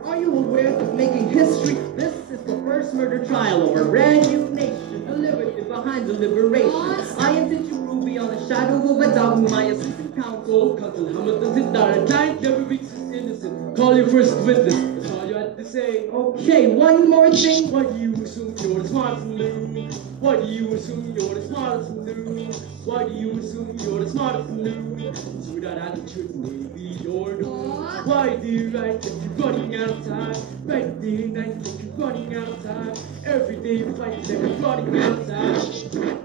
Are you aware of making history? This is the first murder trial of a brand new nation, a liberty behind deliberation. I intend to prove beyond a shadow of a doubt with my assistant counsel. Counsel Hamilton's entire client never reaches innocent. Call your first witness. That's all you had to say. Okay, one more thing. Why do you assume you're the smartest in the room? Why do you assume you're the smartest in the room? Why do you assume you're the smartest in the room? So that attitude may be your doom. Why do you write that you're running out of time? Right day and night that you're running out of time. Every day you fight that you're running out of time.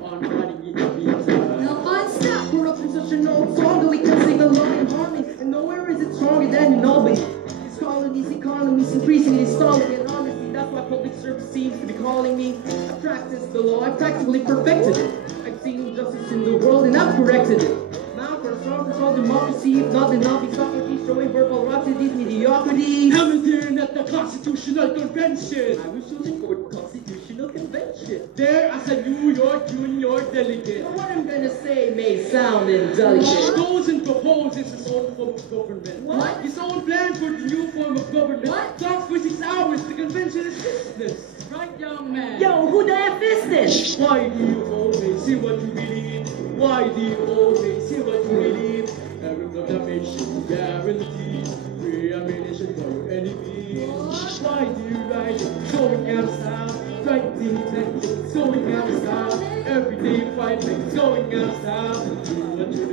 On writing it every time. Now unstop. Corruption's such an old song that we can sing along in harmony. And nowhere is it stronger than in Albany. These colonies, economies increasingly stalling and honesty. That's why public service seems to be calling me. I practiced the law, I practically perfected it. I've seen injustice in the world and I've corrected it. Now for strong control democracy, if not then I'll be Socrates showing verbal rhapsodies, mediocrities. Hamilton at the Constitutional Convention. I was chosen for the Constitutional Convention. There as a New York Junior delegate. Now what I'm gonna say may sound indelicate. Goes and proposes his own form of government. What? His own plan for the new form of government. What? Talks for 6 hours. The convention is business. Right, young man. Yo, who the F is this? Why do you always say what you believe? Why do you always say what you believe? Every proclamation guarantees re-ammunition for your enemies. Why do you write it going out of style? Write things like it's going out of style. Every day you fight like it's going out of style. Do what you do.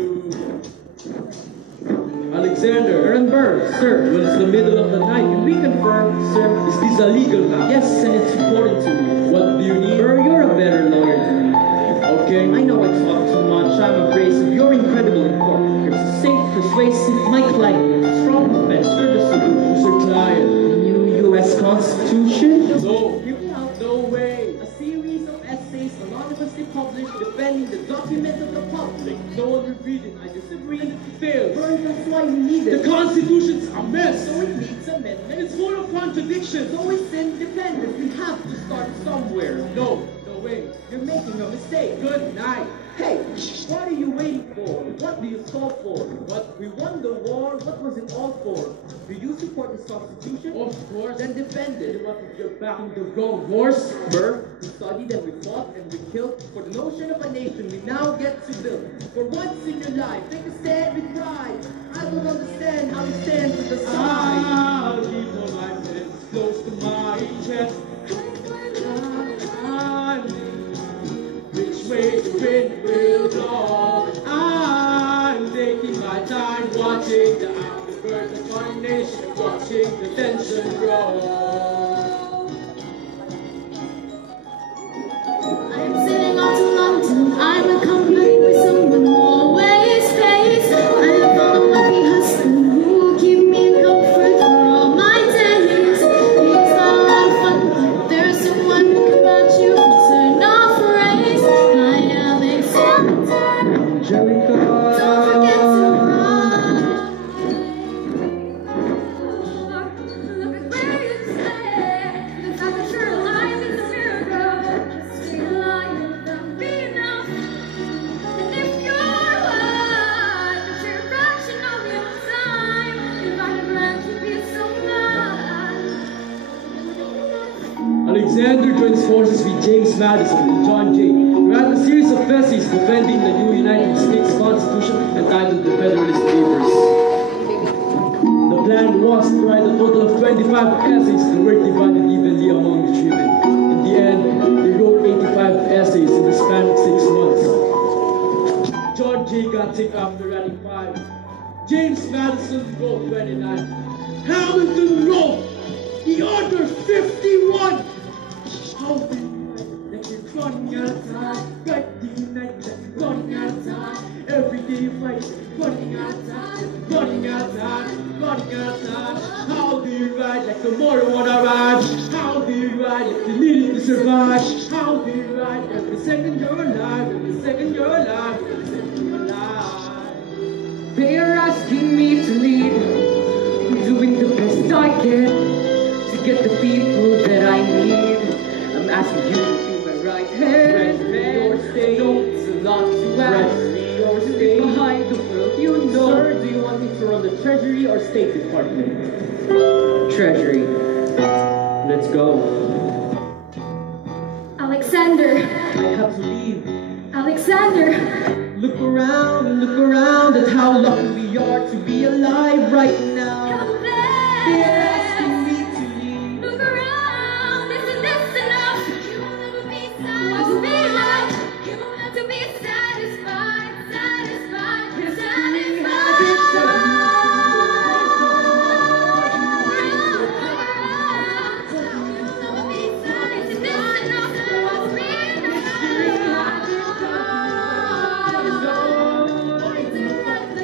Alexander, Ehrenberg, sir. when it's the middle of the night, Can we confirm, sir? is this a legal matter? Yes, and it's important to me. What do you need? Sir, you're a better lawyer than me. Okay. I know I talk too much, I'm abrasive. You're incredible in court. You're succinct, persuasive, my client. Strong defense, you're the solution. Who's your client? New U.S. Constitution? No. Hear me out. No way. A series of essays anonymously published defending the document of the public. No one will read it. I disagree and it fails. Well, that's why we need The it. Constitution's a mess. So it needs amendment. It's full of contradictions. So it's independent. We have to start somewhere. No way. You're making a mistake. Good night. Hey, what are you waiting for? What do you stall for? What? We won the war. What was it all for? Do you support this constitution? Of course. Then defend You it. want to get back in the wrong horse? Burr, we studied and we fought and we killed for the notion of a nation we now get to build. For once in your life, take a stand with pride. I don't understand how you stand with the side. I'll keep all my hands close to my chest. Which way the wind will blow. I'm taking my time, watching the outburst of our nation, watching the tension grow. I'm sitting on to London. I'm accompanied with someone who always pays. I have found a lucky husband who will keep me in comfort for all my days. It's not a lot of fun, but there's someone who can match you from turn off race. My Alexander, Angelica. don't forget to run. Look at where you stand. The fact that you're alive is a miracle. Stay alive, that'll be enough. And if you're alive, it's your fraction of your time. If I could grant you peace so much. Alexander joins forces with James Madison and John Jay to write a series of essays defending the new United States Constitution entitled the Federalist Papers. The plan was to write a total of 25 essays that were divided evenly among the children. In the end, they wrote 85 essays in the span of 6 months. John Jay got sick after writing 5. James Madison wrote 29. Hamilton wrote the other 51. How do you like that you're running out of time? Right the night that you're running out running out of time. How do you ride like tomorrow on a ride? How do you ride if you need it to survive? How do you ride every second you're alive? Every second you're alive, every second you're alive. They are asking me to lead. I'm doing the best I can to get the people that I need. I'm asking you to be my right hand. Your state. No, it's a lot to ask. Your To state. leave behind the world you know. Sir, do you want me to run the Treasury or State Department? Treasury. Let's go. Alexander, I have to leave. Alexander, Look around at how lucky we are to be alive right now. help They're asking them. me to leave. Look around, isn't this enough? You will never be satisfied. You will have to be satisfied, satisfied, satisfied.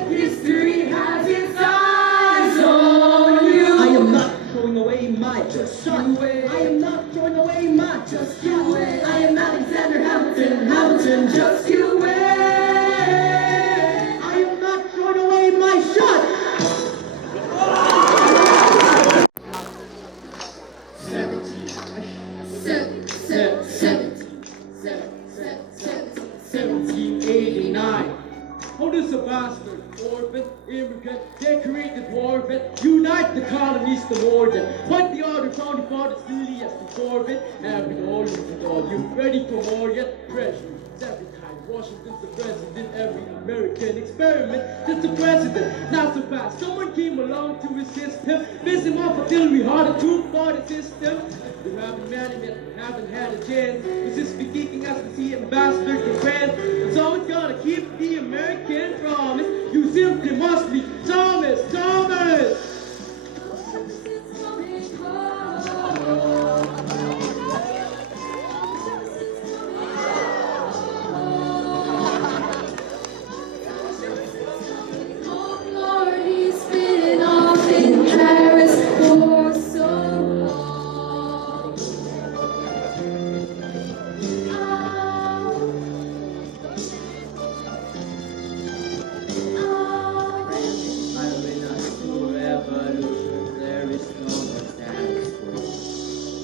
History has its eyes on you. I am not throwing away my just you way. I am not throwing away my just you way. I am Alexander Hamilton, Hamilton, just you way. I am not throwing away my shot. Seven, seven, seven, seven, seven, 1789. Honus a bastard, orphan, immigrant, decorated war vet, unite the colonies the more than what the other founding fathers really as before it, and with all you ready for more yet treasure. Every time Washington's the president, every American experiment, just the president, not so fast. Someone came along to resist him, piss him off until we had a two-party system. We haven't met him yet, we haven't had a chance. We're just be kicking us to see ambassadors to France. It's always gotta keep the American promise. You simply must be Thomas, Thomas! Oh Lord, he's been off in Paris for so long. I witness to revolution, there is no more status quo.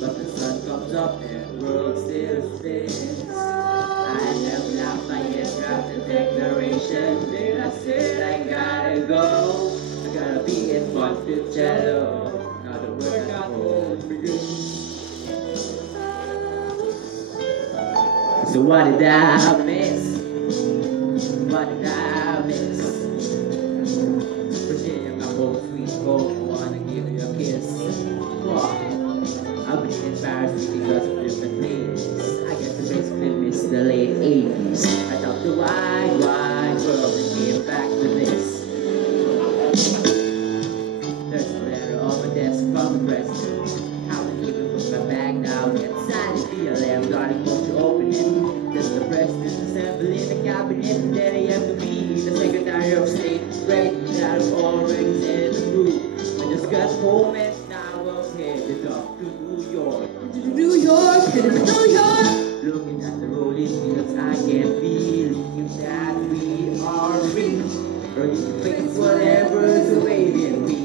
But the sun comes up and the world still spins. I never laughed, I yet dropped the declaration. Then I said I gotta go. I gotta be in Monticello. Now the work got home begins. So what did I miss? What did I miss? Virginia, my whole sweet home, I wanna give you a kiss. I've been embarrassed because of different things. I guess I basically missed the late 80s. I thought the wide world and came back to this. There's a letter on my desk from the president. How did even put my bag down inside the BLM? Darling, won't you open it? Just the president's assembling the cabinet, and then I have to be the Secretary of State. Right now, already in the mood. I just got home and now I was headed up to New York. New York, headed to New York. Looking at the rolling fields, I can't believe that we are rich. Ready to face whatever's awaiting me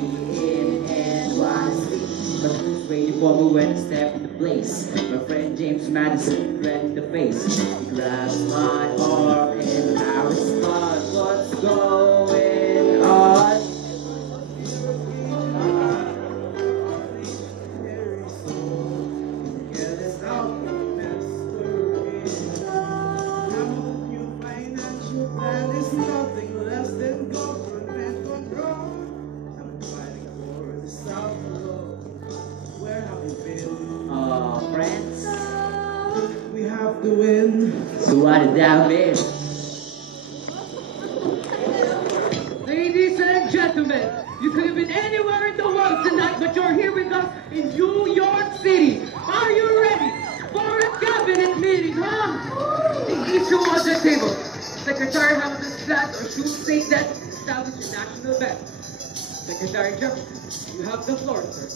in NYC. But who's waiting for me when I step into place? My friend James Madison, red in the face. He grabs my arm and I respond, what's going on? Friends, We have to win. so what did that mean? Ladies and gentlemen, you could have been anywhere in the world tonight, but you're here with us in New York City. Are you ready for a cabinet meeting, huh? Each of us at the table. Secretary Hamilton's flat or shoot state that establish a national bank. Secretary Jefferson, you have the floor, sir.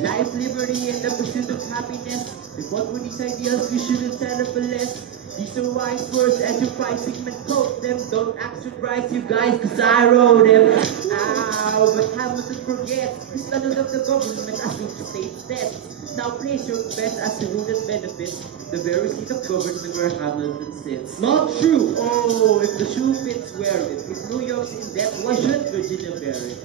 Life, liberty, and the pursuit of happiness. If what were these ideals, we shouldn't settle for less. These are wise words, enterprising men quote them. Don't act surprised, you guys, cause I wrote them. Ow, but Hamilton forgets. The standard of the government as to state debt. Now place your best as to who that benefits. The very seat of government where Hamilton sits. Not true. Oh, if the shoe fits, wear it. If New York's in debt, why should Virginia bear it?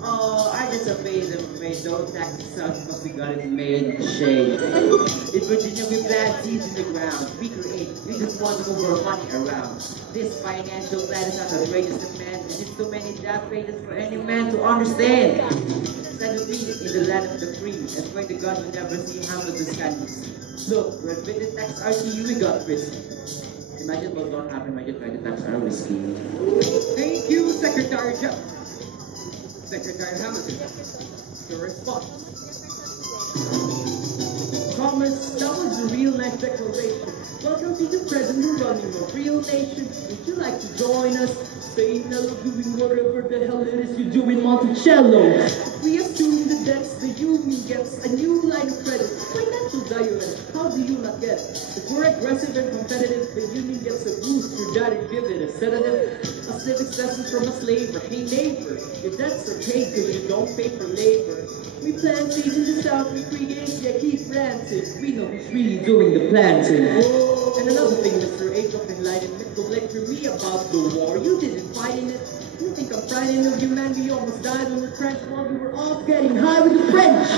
Oh, I just obey them, made no taxes out because we got it made in shade. In Virginia, we plant seeds in the ground. We create, we just want to move our money around. This financial plan is not the greatest demand, and it's too many draft pages for any man to understand. Instead of being in the land of the free, and when the God will never see Hamilton's candies. Look, when we the tax RTU, we got prison. Imagine what don't happen when you try to tax our whiskey. Thank you, Secretary Jefferson. Secretary Hamilton, your response. Thomas, that was a real nice declaration. Welcome to the president running a real nation. Would you like to join us? Staying mellow, doing whatever the hell it is you do in Monticello. We assume the debts the union gets a new line of credit. Financial diuretics, how do you not get it? If we're aggressive and competitive, the union gets a boost. Your daddy give it a sedative. A civics lesson from a slaver. Hey neighbor, if that's okay, cause you don't pay for labor. We plant seeds in the south, we create, yeah, keep planting. We know who's really doing the planting. Oh. And another thing, Mr. Age of Enlightenment, don't lecture me about the war. You didn't fight in it. You think I'm frightened of you, man? We almost died on the French while we were all getting high with the French.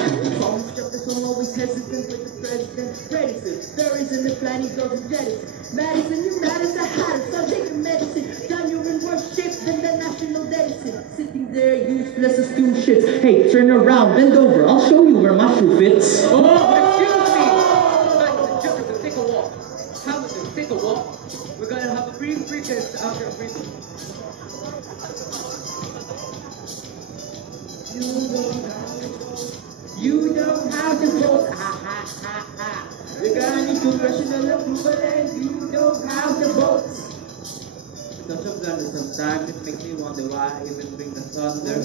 Thomas Jefferson always hesitant with the president's predecessor. There isn't the plan, he goes and jettison. Madison, you're mad as a hatter, so take your medicine. Done, you're in worse shape than the national medicine. Sitting there, useless as two shits. Hey, turn around, bend over, I'll show you where my shoe fits. Oh, excuse me! Jefferson, take a walk. Hamilton, take a walk. We're gonna have a brief recess after a brief. You don't have to vote, ha ha ha ha. You're gonna need congressional approval and you don't have to vote. Because of that, sometimes it makes me wonder why I even bring the thunder.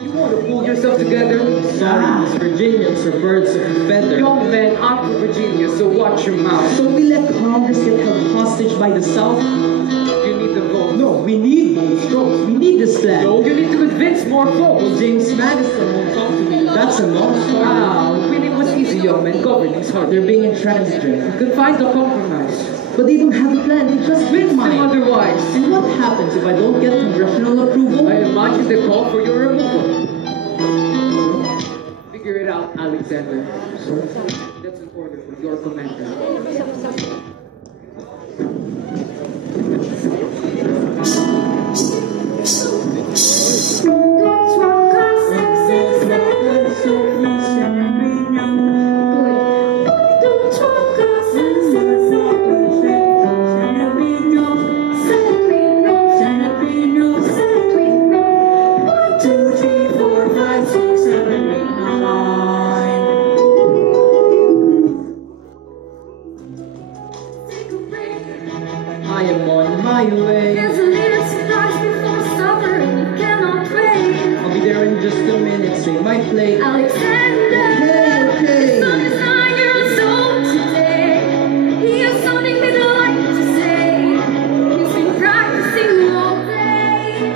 You want to pull yourself together? Sorry, these Virginians are birds of a feather. Young man, I'm from Virginia, so watch your mouth. So we let Congress get held hostage by the South? You need the vote. No, we need both strokes. We need this plan. No, you need to convince more folks. Well, James Madison won't talk to me. That's a long story. Ah, winning was easy, young man. Governing's hard. They're being intransigent. You can find a compromise. But they don't have a plan. They just win Them mine. otherwise. And what happens if I don't get congressional approval? I imagine they call for your removal. Figure it out, Alexander. That's an order from your commander. I am on my way. There's a little surprise before supper and you cannot wait. I'll be there in just a minute. Say my plate. Alexander, Okay. the sun is 9 years old today. He has something he'd like to say. He's been practicing all day.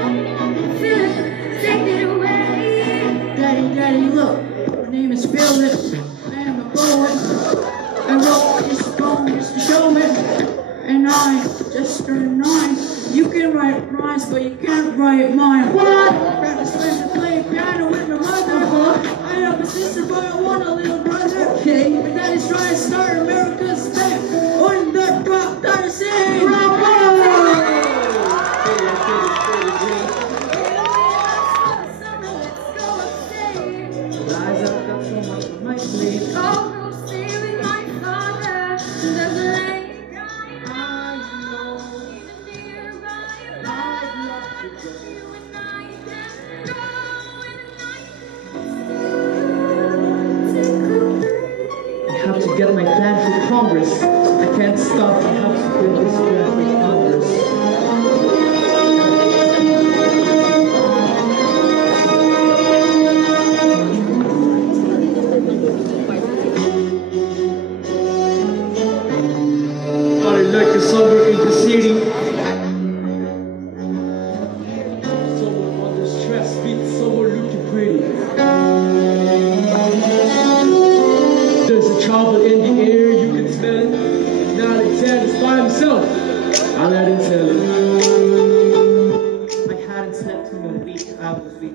Philip, take it away. Daddy, look. My name is Philip. I am a poet. I wrote this poem just to show me. And I just turned 9. You can write rhymes, but you can't write mine. What? Practice learn to play piano with my mother. I have a sister, but I want a little brother. Okay. My daddy's trying to start America's bank. On the top, gotta say, Bravo! Guys, I've got so much on my plate. Oh, go stay with my father. There's a lake crying out. Even nearby a bar. You and I can go in the night. Take a break. have to get my plan through Congress. I can't stop. I have to get this plan through Congress. Like a summer in the city. Someone under stress, beat someone looking pretty. There's a trouble in the air, you can smell it. Now Alexander's by himself. I let him tell it. I hadn't slept in a week. I was weak.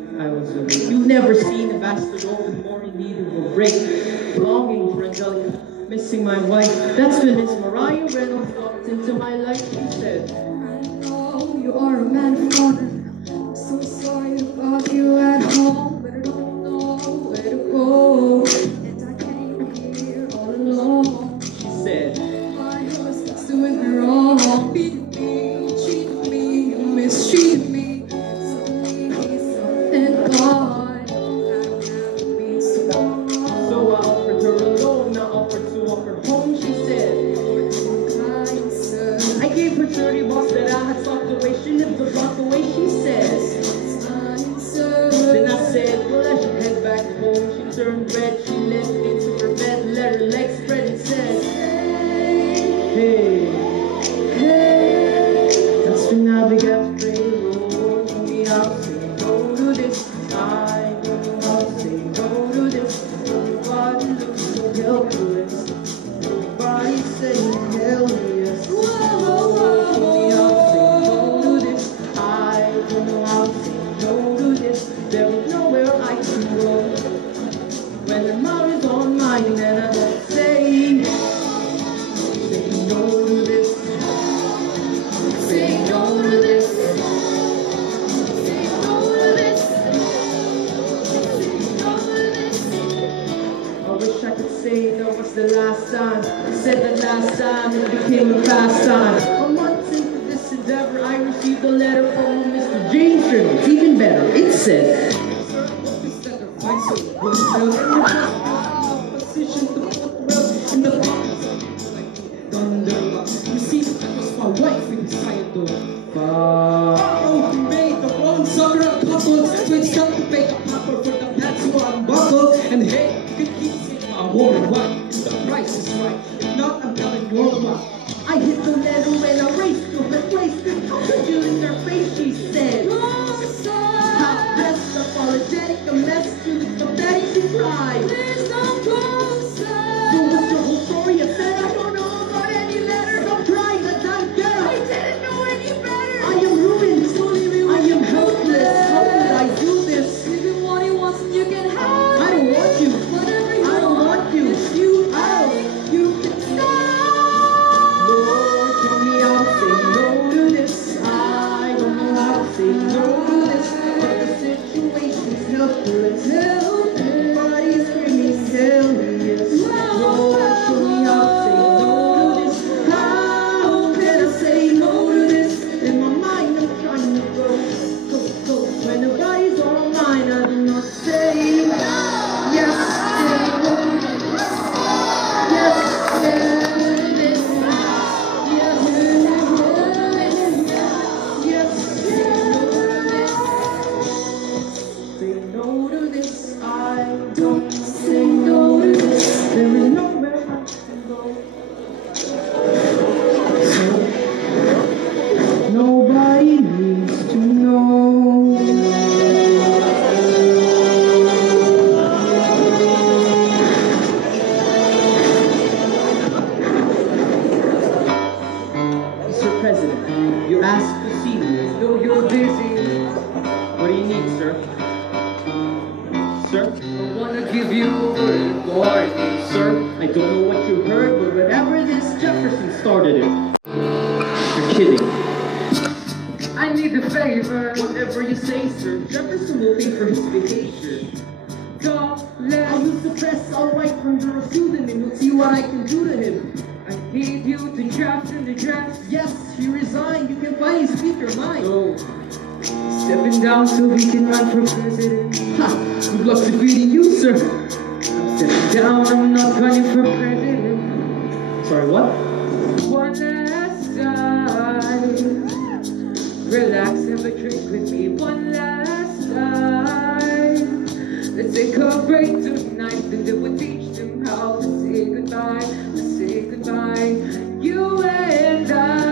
You've never seen a bastard open more in need of a break. Longing for Angelica, missing my wife. That's when Miss Mariah Reynolds walked into my life. She said, I know you are a man of honor. I'm so sorry about you at home, but I don't know where to go. And I came here all alone. she said, My husband's doing me wrong, beating me, cheating me, mistreating me. Suddenly something gone. I don't have to be so long. so I offered her a loan. I offered to offer home. She said, Kind sir, I gave her 30 bucks that I had socked away. She lived the block away. She says, kind sir. then I said, well, I should head back home. She turned red. She led me to her bed, let her legs spread and said, hey, that's when I began to pray. Lord, for me, I'll say no to this. I don't know how to say no to this. Everybody looks so helpless. Everybody saying hell yes. For me, I'll say no to this. I don't know how to say no to this. There is nowhere I can go. When the mouth is on mine, then I won't say no to this. Say no to this. Say no to this. Say no to this. I wish I could say that was the last time. I said the last time it became a fast time. A month into this endeavor, I received a letter from Mr. James Reynolds. Even better, it said, Position to put wealth in the pockets of thunder. You see, that was my wife we decided to. Oh, we made the wrong sucker of couples. So it's time to pay a popper for the pants who unbuckle. And hey, you can keep saying my whole wife. The price is right. If not, I'm telling you all about. I hit the letter and I raced to her place. How could you in her face, she said. How best, apologetic, a mess to the pathetic, she cried. Please don't close So what's your whole story? I said, I don't know about any letters. I'm crying, I don't get I it. didn't know any better. I am ruined. I am helpless. How could I do this? Give him what he wants and you can have I don't want you. whatever you I don't want you. If you out, you can stop. Lord, for me, I'll say no to this. I don't know how to say no to this. But the situation's helpless. Everybody's screaming hell yes. Lord, for me, I'll say no to this. How can I say no to this? In my mind, I'm trying to go. When the body's all mine, I do not say yes. Yes, say no to this. I don't say no to this. There is nowhere I can go. So nobody needs to know. Mr. President, you're asked to see me. No, you're busy. What do you need, sir? Sir? I want to give you a word of warning, sir. I don't know what you heard, but whatever this, Jefferson started it. You're kidding. I need a favor. Whatever you say, sir. Jefferson will pay for his vacation. I'll use the press, I'll write under a pseudonym. You'll see what I can do to him. I gave you the draft and the draft. Yes, he resigned. You can finally speak your mind. So, stepping down so we can run for president. Ha! Good luck defeating you, sir. I'm Step down, I'm not running for president. Sorry, what? One last time. Relax, have a drink with me one last time. Let's take a break tonight, and then we'll teach them how to say goodbye, to say goodbye. You and I.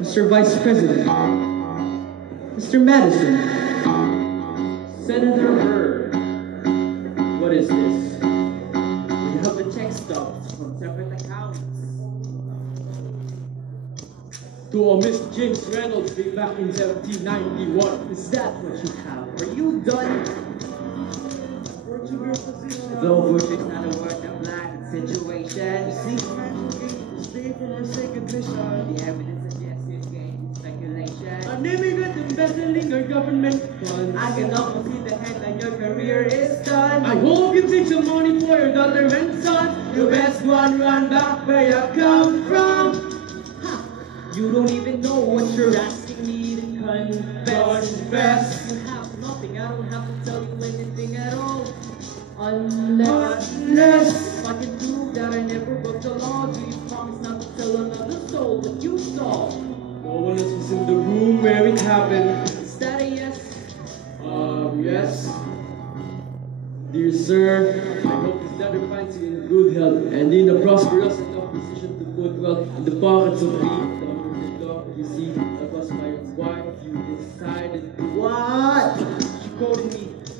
Mr. Vice President, Mr. Madison, Senator Byrd, what is this? We have the check stubs from separate accounts. To a Miss James Reynolds way back in 1791. is that what you have? Are you done? Where'd you your position? Though Bush is not a word of black situation. See, stay from her second mission. The evidence suggests you gain speculation. An immigrant embezzling our government funds. I can almost see the head that your career is done. I hope you take some money for your daughter and son. You best run back where you come from. You don't even know what you're asking me to confess. Confess. You have nothing, I don't have to tell you anything at all. Unless if I can prove that I never broke the law, do you promise not to tell another soul what you saw? No one else was in the room where it happened. Is that a yes? Yes. Dear sir, I hope this letter finds you in good health and in a prosperous enough position to put wealth in the pockets of the you see, that was my wife. You decided to What?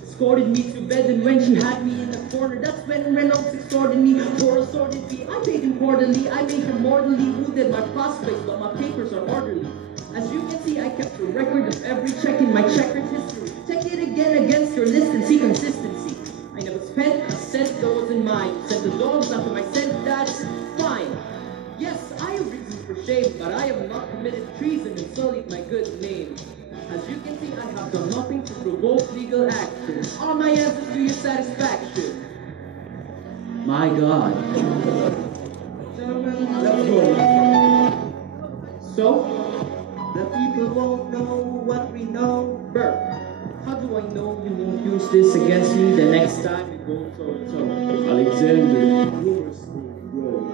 Escorted me to bed, and when she had me in the corner, that's when Reynolds extorted me for a sordid fee. I paid him quarterly, I made him mortally wounded my prospects, but my papers are orderly. As you can see, I kept a record of every check in my checkered history. Check it again against your list and see consistency. I never spent a cent that wasn't mine. Sent the dogs after my scent, that's fine. Yes, I have reasons for shame, but I have not committed treason and sullied my good name. As you can see, I have done nothing to provoke legal action. All my answers to your satisfaction. My God. Let's go. So, the people won't know what we know. Burp. How do I know you won't use this against me the next time we go toe-to-toe? Alexander, rumors grow,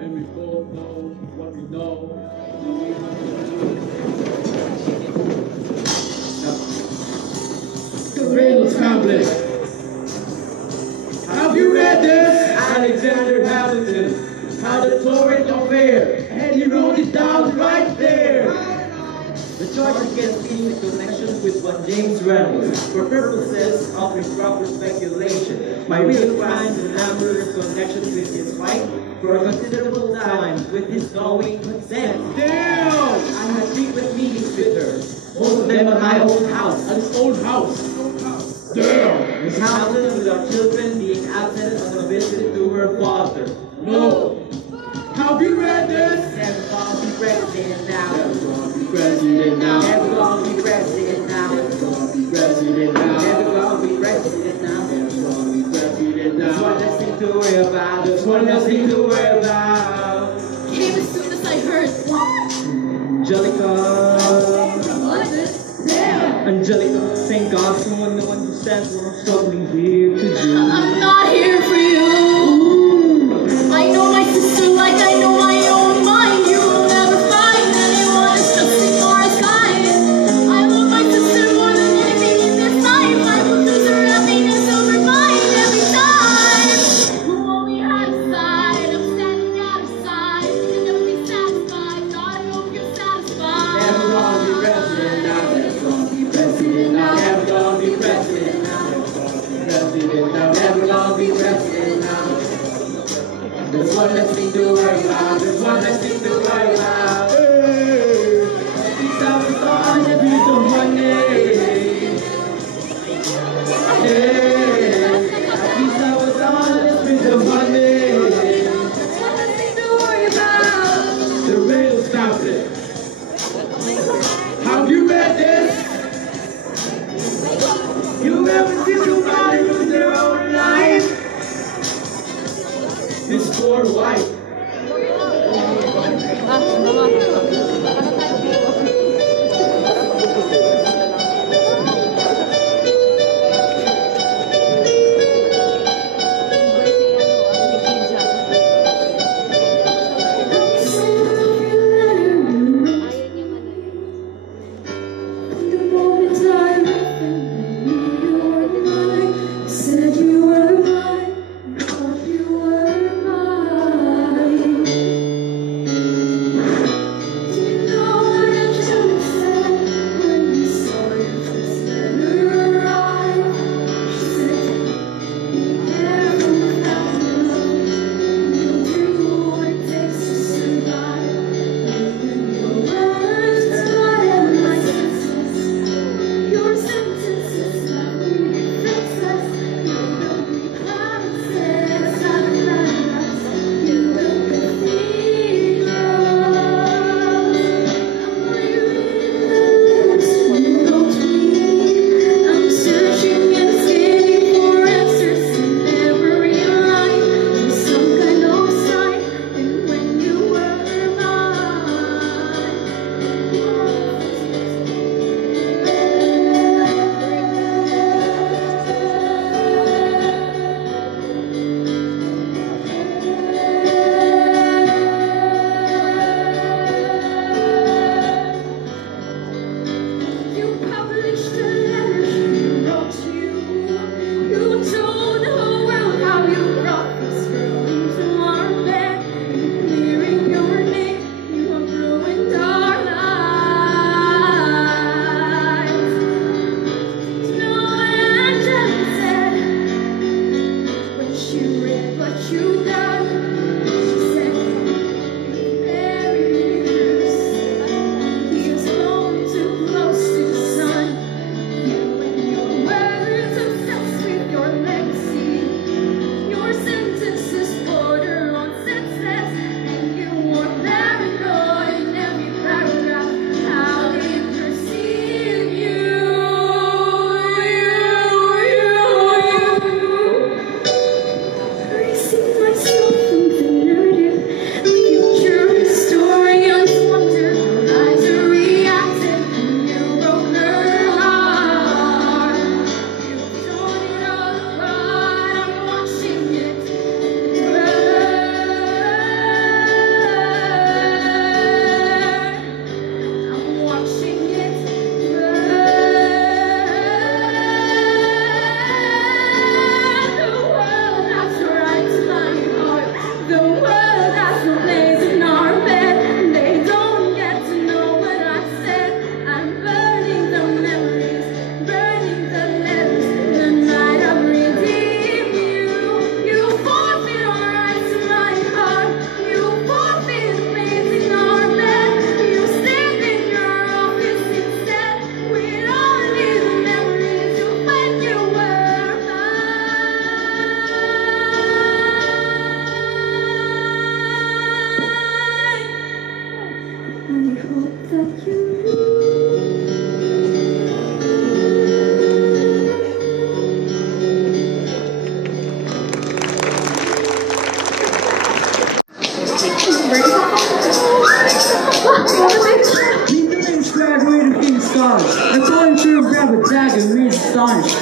and we both know what we know. The Reynolds pamphlet. Have you read this? Alexander Hamilton had a torrent of air, and he wrote it down right there. The charge against me is connection with one James Reynolds for purposes of improper speculation. My real crimes and amorous connection with his wife for a considerable time with his knowing consent. Damn! I had frequent meetings with her, most of them at my own house. At his old house. Damn! Miss Hamilton with our children being absent on a visit to her father. No! Have you read this? Never gonna be president now. Never gonna be president now. Never gonna be president now. Never gonna be president now. Never gonna be president now. Never gonna be president There's one now. less thing to worry about. There's one less thing to worry about. Came as soon as I heard. What? Angelica. What? Damn. Angelica, thank God someone understands what I'm struggling here to do. I'm not here for you. I know my sister like I know my own mind. You will never find anyone as trusting or as kind. I love my sister more than anything in this life. I will lose her happiness over mine every time. Who only had a side? I'm standing out of sight. You can never be satisfied. God, I hope you're satisfied. Never gonna be president now. Never gonna be president now. Never gonna be president now. Never gonna be president now. There's one less thing to worry about. There's one less thing to worry about. These are the stars that beat the money. These are the stars that beat the money. One less thing to worry about. The Reynolds pamphlet. Have you read this? You ever see somebody lose their own life? His poor wife.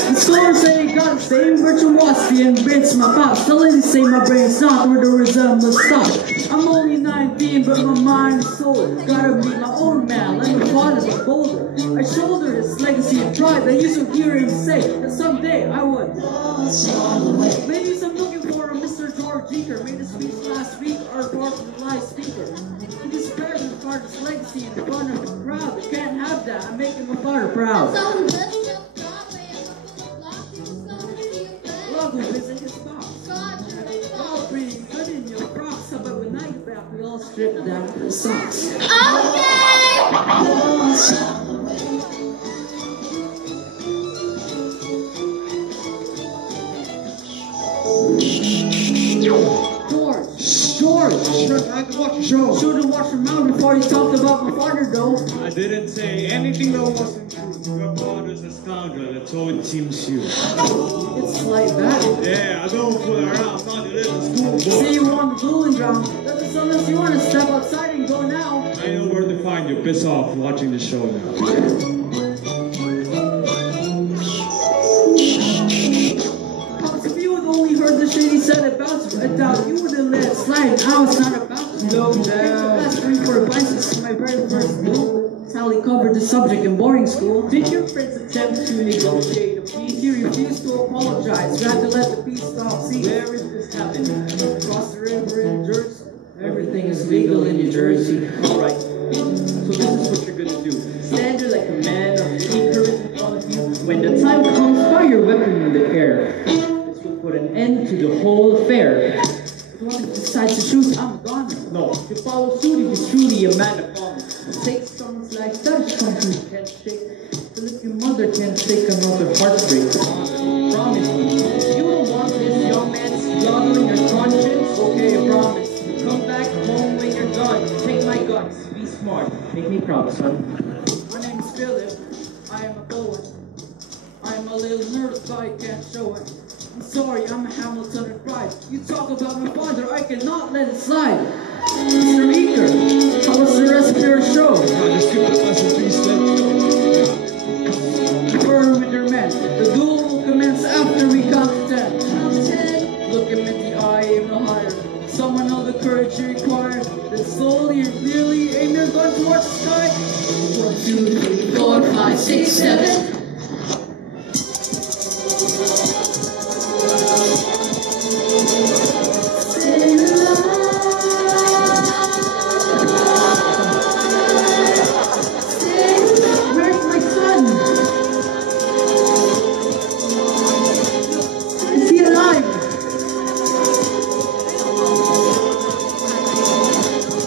The scholars say God is same virtuosity and brains my pop. The ladies say my brain's not where the resemblance stops. I'm only 19, but my mind is sold. Gotta be my own man, like my father's a boulder. I shoulder his legacy and pride. I used to hear him say that someday I would. Ladies, I'm looking for a Mr. George Jeter. Made a speech last week, our fourth live speaker. He described his father's legacy in front of the crowd. I can't have that. I'm making my father proud. Love who lives in his box. All pretty good in your Crocs. How about when I get back, we all strip down to the socks. George! I can watch the show. Should've watched your mouth before you talked about my father, though. I didn't say anything that wasn't true. Your father's a scoundrel, that's all it seems you. It's like that. Yeah, I don't fool around, not a little schoolboy. Say you want the dueling ground. That's unless you want to step outside and go now. I know where to find you. Piss off watching the show now. If you had only heard the shit he said about you, I doubt you would have let it slide. I was not about to slow down. That's three for advices my very first meal. Sally covered the subject in boarding school. Did your friends attempt to negotiate a peace? You refused to apologize. Rather let the peace stop. See, where is this happening? Across the river in Jersey. Everything is legal in New Jersey. Alright, so this is what you're gonna do. Stand there like a man of equal courage in front of you. When the time comes, fire your weapon in the air. This will put an end to the whole affair. If one decides to shoot, I'm a goner. No, you follow suit if you're truly a man of honor. Take someone's life, that is something you can't shake. But if your mother can't take another heartbreak, promise me, you don't want this young man's blood on your conscience? Okay, I promise. Come back home when you're done. Take my guns. Be smart. Make me proud, son. My name is Philip. I am a poet. I am a little nervous, but I can't show it. I'm sorry, I'm a Hamilton of pride. You talk about my father, I cannot let it slide. Mr. Eaker, how was the rest of your show? I just give the lesson, please, Confer with your men. The duel will commence after we count to 10. Look him in the eye, aim no higher. Summon all the courage you require. Then slowly and clearly aim your gun towards the sky. 1, 2, 3, 4, 5, 6, 7. Where's my son? Is he alive?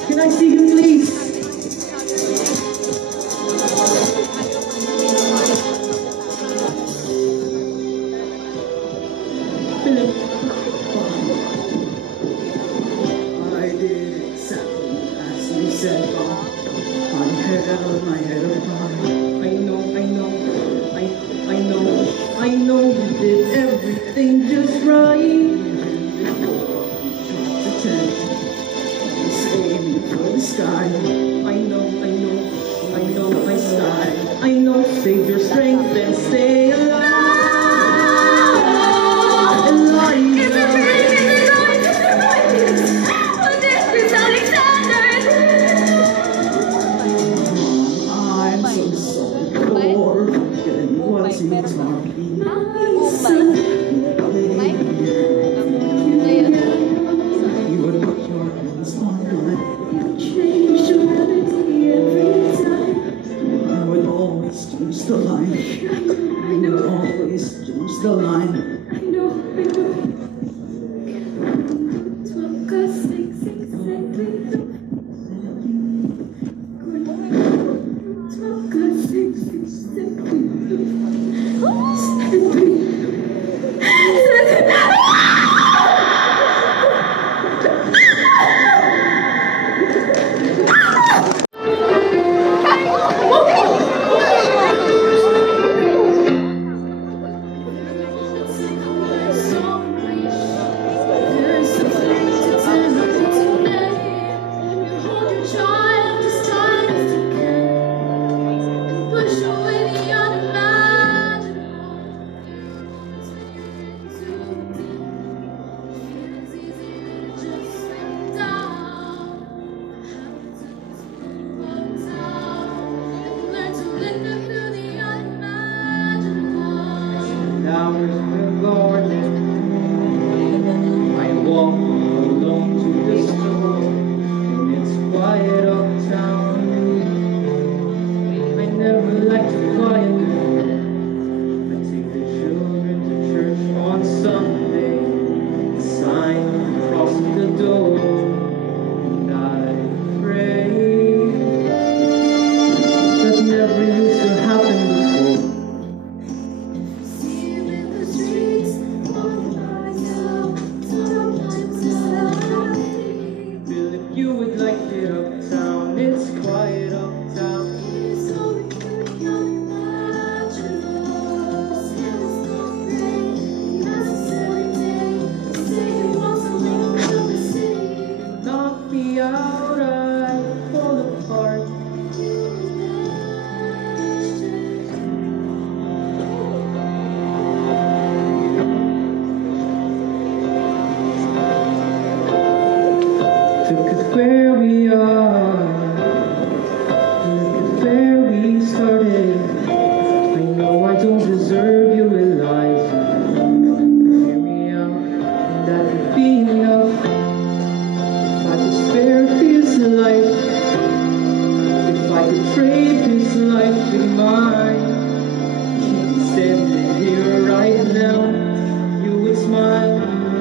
Can I see him, please? Philip. I did exactly as you said, Bob. My head out, my head up high. I know you did everything just right. Even before you dropped the tent, you was aiming for the sky. I know, my style. I know, save your strength and stay alive. I'm so sorry for forgetting what you taught me. You would put your hands on mine. Change your melody every time. I would always choose the line. I would always choose the line. I know. 12 cause 6 exactly. 12 cause 6 exactly.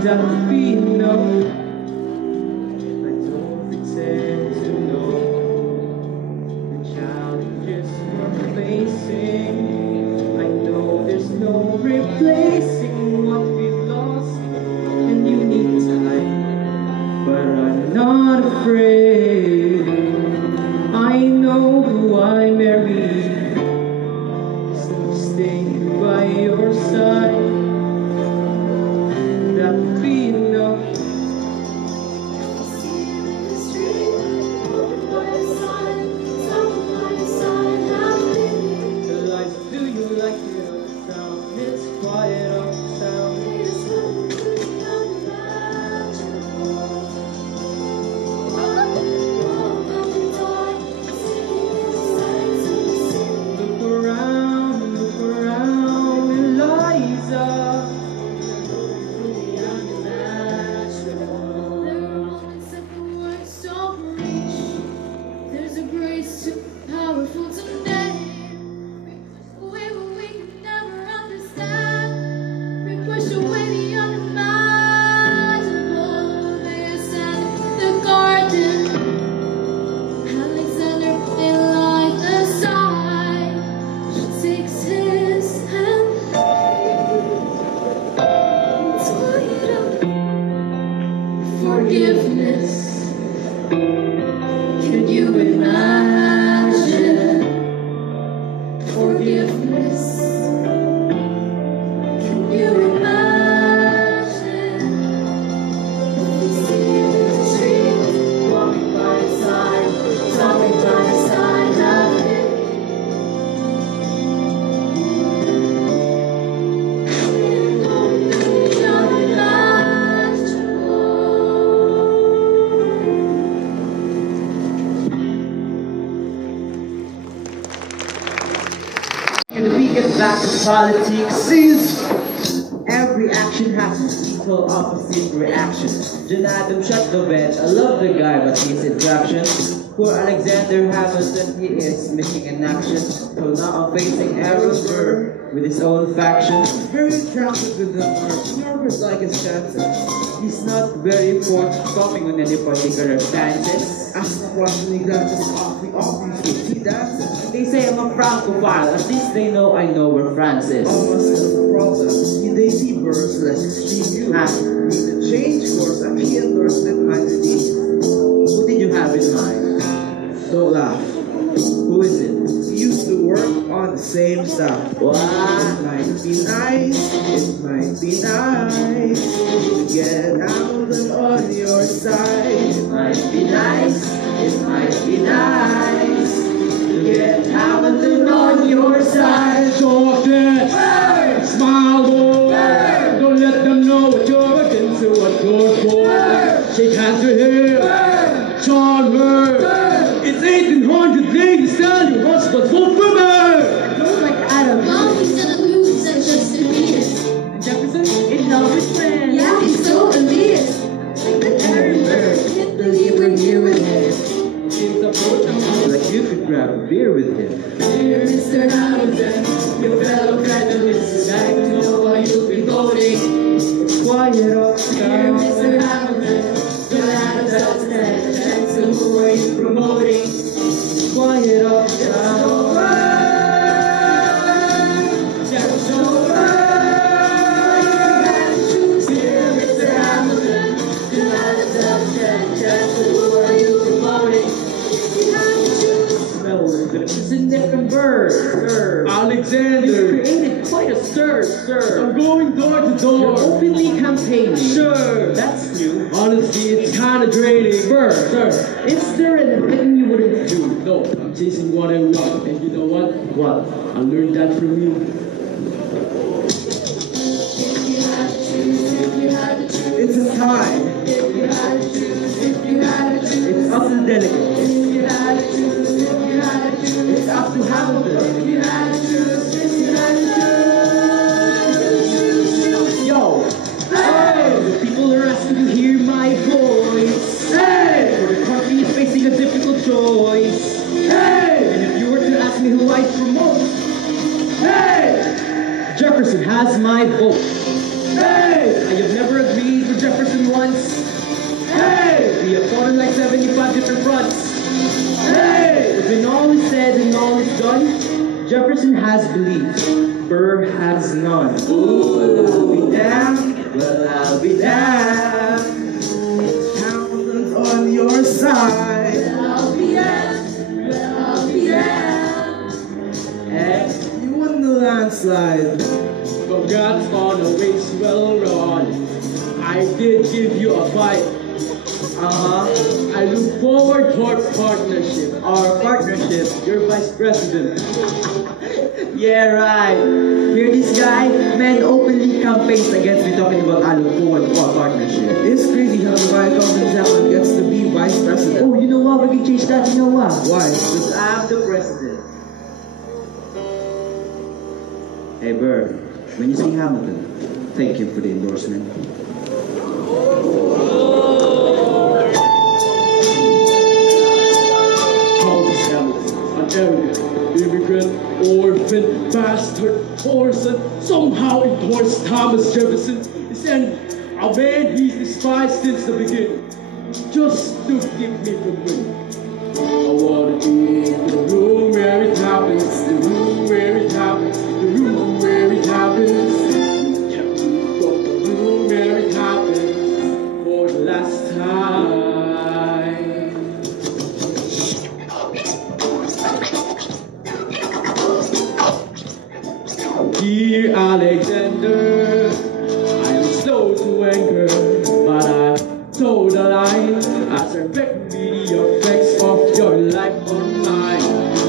that be enough. I don't pretend to know the challenges we're facing. I know there's no replacing what we've lost, and you need time, but I'm not afraid. I know who I marry, so stay by your side. That would be enough. The lights, do you like the sound? It's quiet on sound. Look around, Eliza. There are moments that the words don't reach. There's a grace too powerful to name. We can never understand. We push away the unimaginable. They stand in the garden. Alexander in line aside. She takes his hand. Tied up. Forgiveness. Can you imagine? Forgiveness. Can you imagine? We see you in the street, walking by his side, talking by his side, laughing. And we get back to politics, since every action has its equal opposite reaction. John Adams shot the bed. I love the guy, but he's in traction. Poor Alexander Hamilton, he is missing in action. So now I'm facing Arrow with his own faction. Very talented with the march, nervous like his chances. He's not very fond of talking on any particular stances. As the question he glances off the obvious he dances. They say I'm a Francophile, at least they know I know where France is. Almost no problem. In they see birds less extreme view. Change course, and he endorsement my disease. What did you have in mind? Don't laugh. Who is it? We used to work on the same stuff. What? It might be nice, it might be nice to get Hamilton on your side. It might be nice, it might be nice to get Hamilton on your side. Talk that, smile more. Don't let them know what you're against or what you're for. Shake hands with him, charm her. It's 1800 ladies, tell you what's but vote for her. Don't like Adam. Well, he's gonna lose and just defeat us. Jefferson in love with friends. Yeah, he's so elitist. Like the Aaron Bird. Can't believe we're here with him. Seems approach like you could grab a beer with him. Dear Mr. Hamilton, your fellow federalists would like to know why you've been voting. Quiet up, Dear Mr. Hamilton, the land of self-defense, so who are you promoting? quiet up, There's no word. There's no word. You had to choose here, Mr. Hamilton. The land of self-defense, so who are you promoting? You had to choose. Well, it's a different bird, sir. Alexander, You created quite a stir, sir. I'm going door to You're door. openly campaigning. Sure. That's new. Honestly, it's kind of draining. Sir, is there anything you wouldn't do? No, I'm chasing what I want. And you know what? What? I learned that from you. If you had to choose, if you had to choose, It's a tie. if you had to choose, if you had to choose, It's up to the delegates. if you had to choose, if you had to choose, It's up to Hamilton. if you had to choose, if you had to choose. Yo! Hey! The people are asking to hear my voice. Hey! The country is facing a difficult choice. Hey! And if you were to ask me who I'd promote, hey! Jefferson has my vote. Hey! I have never agreed with Jefferson once. Hey! We have fought on like 75 different fronts. Hey! But when all is said and all is done, Jefferson has beliefs, Burr has none. Ooh, I'll be damned, well, I'll be damned. Hamilton's on your side. I'll be damned, I'll be damned. Hey, you won the landslide. Congrats on a race well run. I did give you a fight. I look forward to our partnership. Our partnership. You're vice president. Yeah, right. Hear this guy? Man openly campaigns against me talking about I look forward to our partnership. It's crazy how the guy comes and gets to be vice president. Oh, you know what? We can change that. You know what? Why? Because I'm the president. Hey, Burr, when you see Hamilton, thank him for the endorsement. Thomas Hamilton, an arrogant, immigrant, orphan, bastard, whoreson, somehow endorsed Thomas Jefferson. And a man he's despised since the beginning, just to keep me from winning. I wanna be in the room where it happens, the room where it happens, the room where it happens. Kept me from the room where it happens for the last time. Dear Alexander, I am slow to anger, but I told a lie as I read the effects of your life on mine.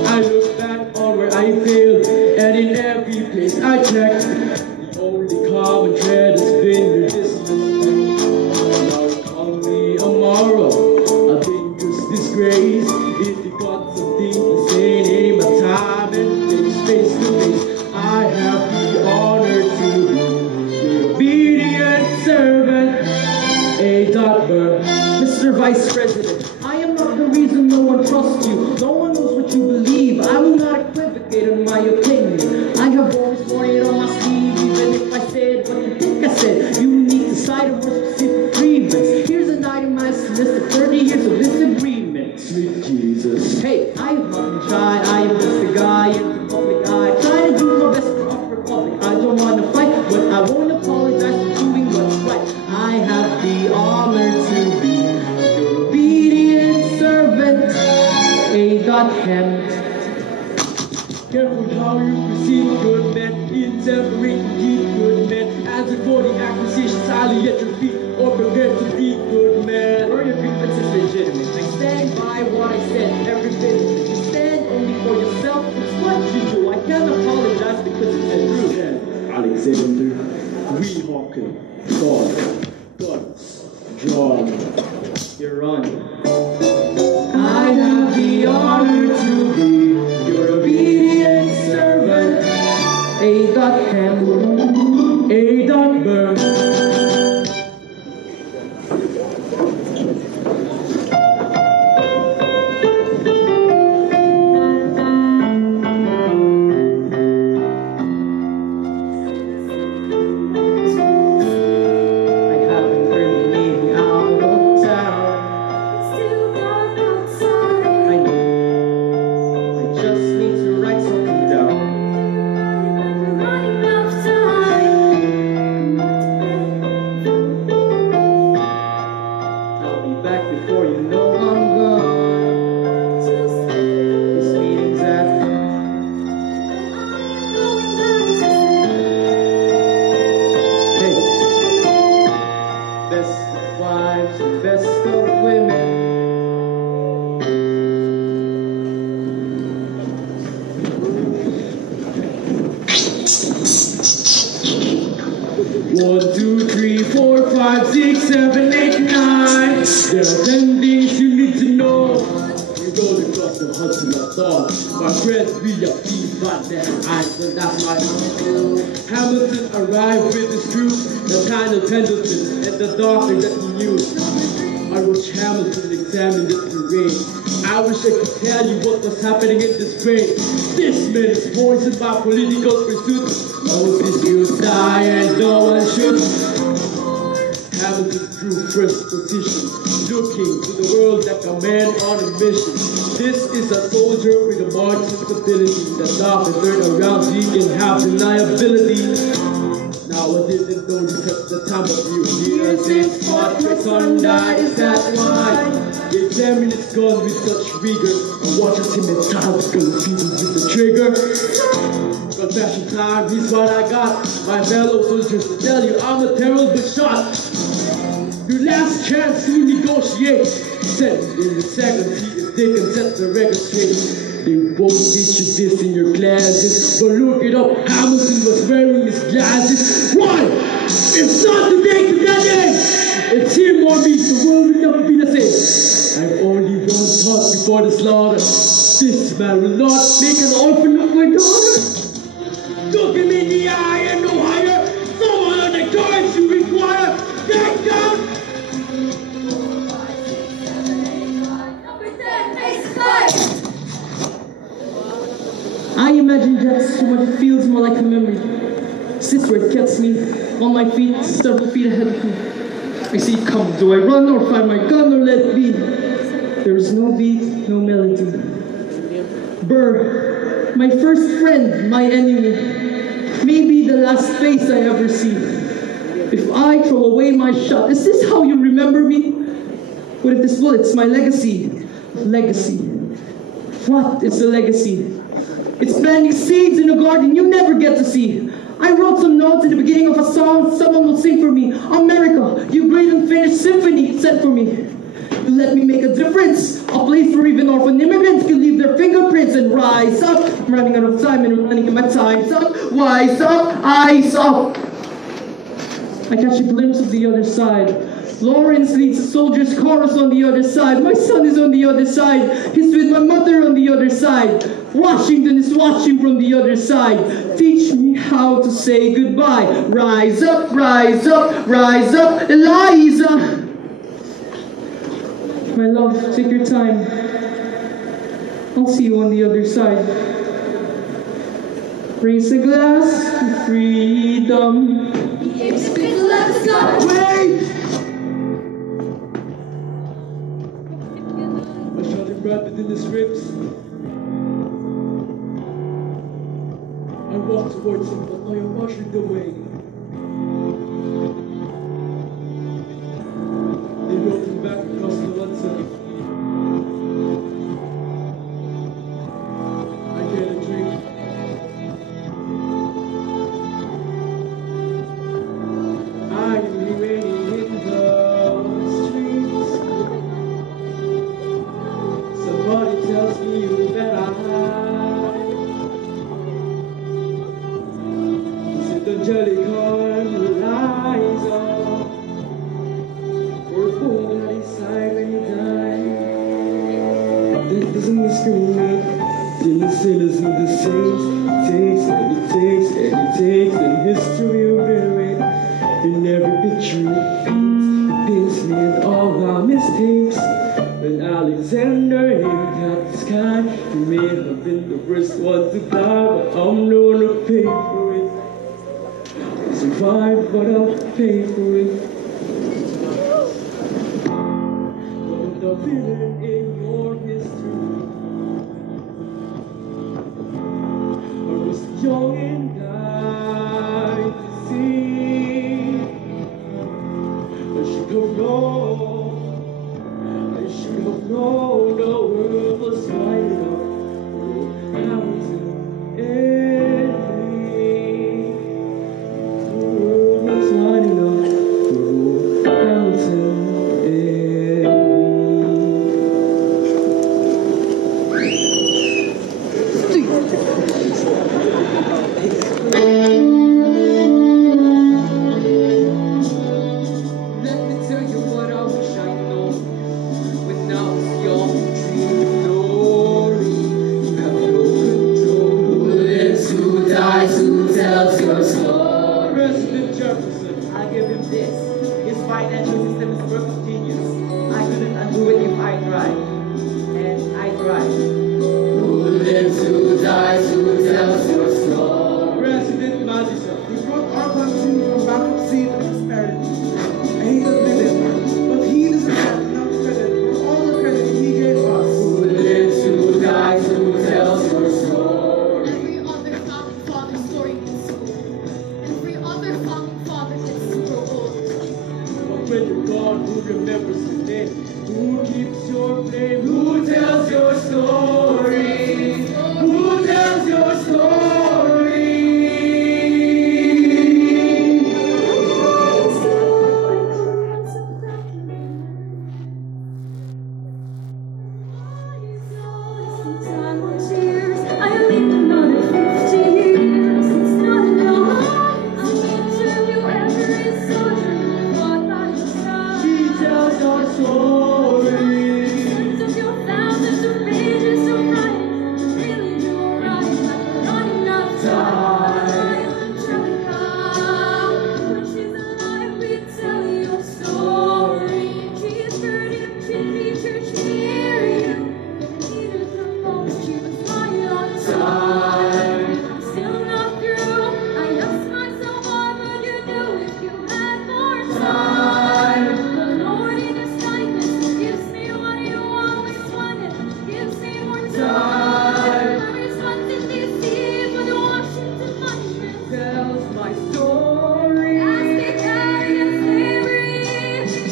I look back on where I failed, and in every place I checked, the only common thread has been your disrespect. Now you call me a moral, a dangerous disgrace. If you got something to say, name a time and place, face to face. I have the honor to be your obedient servant, a daughter. Mr. Vice President, I am not the reason no one trusts you. No one knows what you believe. I will not equivocate on my opinion. I have always worn it on my sleeve, even if I said what you think I said. You need to cite a more specific grievance. Here's an itemized list of 30 years of disagreement. Sweet Jesus. Hey, I am not shy. I am just a guy in the public eye, trying to do my best for our republic. I don't want to fight, but I won't apologize for doing what's right. I have the honor to be your obedient servant, a Godhead. Careful how you perceive good men, intemperate indeed good men. Answer for the accusations highly at your feet, or prepare to be good men. Or your grievance is legitimate. I stand by what I said every bit. You stand only for yourself. It's what you do. I can't apologize because it's the truth. Alexander, we Hawken, God, guns, John, You're on. I have the honor to be your obedient servant, a Godhead, a Dogberg. One, two, three, four, five, six, seven, eight, nine. There are 10 things you need to know. You go across the Hudson, I thought. My friends, we are feet, but then I said that's my uncle. Hamilton arrived with his troops, Lieutenant Pendleton, and the doctor that he knew. I watched Hamilton examine this parade. I wish I could tell you what was happening in this brain. This man is poisoned by political pursuits. Most is you die and no one should. piloted through first position, looking to the world like a man on a mission. This is a soldier with a Marxist ability that laugh and turn around so he can have deniability. Now I didn't notice at the time of you. Years since fought, my son died, is that why? Examine it's gone with such rigor. I watch as him methodically feeding with the trigger. Confession time, here's what I got. My fellow soldiers to tell you I'm a terrible shot. Your last chance to negotiate. Set in the second seat if they can set the record straight. They won't teach you this in your classes, but look it up, Hamilton was wearing his glasses. Why? It's not today to that day. It's him or me, the world will never be the same. I've only one thought before the slaughter. This man will not make an orphan of my daughter. Look him in the eye and no higher. Someone on the cards you require. Back down. I imagine that so much it feels more like a memory. Sits where it gets me, on my feet, several feet ahead of me. I see it come. Do I run or find my gun or let it be? There is no beat, no melody. Burr, my first friend, my enemy. Maybe the last face I ever see. If I throw away my shot, is this how you remember me? What if this bullet's my legacy? Legacy. What is a legacy? It's planting seeds in a garden you never get to see. I wrote some notes in the beginning of a song someone will sing for me. America, you great unfinished symphony sent for me. You let me make a difference. A place where even orphan immigrants can leave their fingerprints and rise up. I'm running out of time and I'm running my time's up. Wise up, eyes up. I catch a glimpse of the other side. Lawrence leads a soldier's chorus on the other side. My son is on the other side. He's with my mother on the other side. Washington is watching from the other side. Teach me how to say goodbye. Rise up, rise up, rise up, Eliza. My love, take your time. I'll see you on the other side. Raise a glass to freedom. Wait! I shot him right within his ribs. I walked towards him, but I am ushered away. They rode him back across the Hudson. I get a drink. I am remaining in the streets. Somebody tells me that the jelly-corn lies up. We're born on his side when you die. That doesn't discriminate. Didn't sinners and the saints. It takes, and history will reiterate. In every picture it paints me and all our mistakes. When Alexander aimed at the sky, he may have been the first one to die, but I'm the one to pay for it. Survive, but I'll pay for it. But the villain in your history, I was young and died to see. I should have known, the world was wide enough. Hamilton and me. The world was wide enough. Hamilton Let me tell you what I wish I know. When now it's your dream glory, you have no control. Who lives, who dies, who tells your story? President Jefferson. I give him this. His financial system is a work of genius. I couldn't undo it if I tried. And I tried. Who lives, who dies, who tells your story? President Madison. He brought our country from bankruptcy to prosperity. And he's a big you're gone, who remembers the name? Who keeps your flame? Who tells your story? Who tells your story? I lived another 50 years. It's not enough. How much have you ever sojourned? Thought by your side. She tells your story. Took your thousands of pages of writing. Really do right, but not enough time. When she's alive, we tell your story. She is buried in Trinity Church near you. Needed the most, she was right on time. I'm still not through. I ask myself, why would you do if you had more time? The Lord in His kindness gives me what you always wanted. Gives me more time. My response in DC for the Washington Monument Tells my story. as they carry and slavery.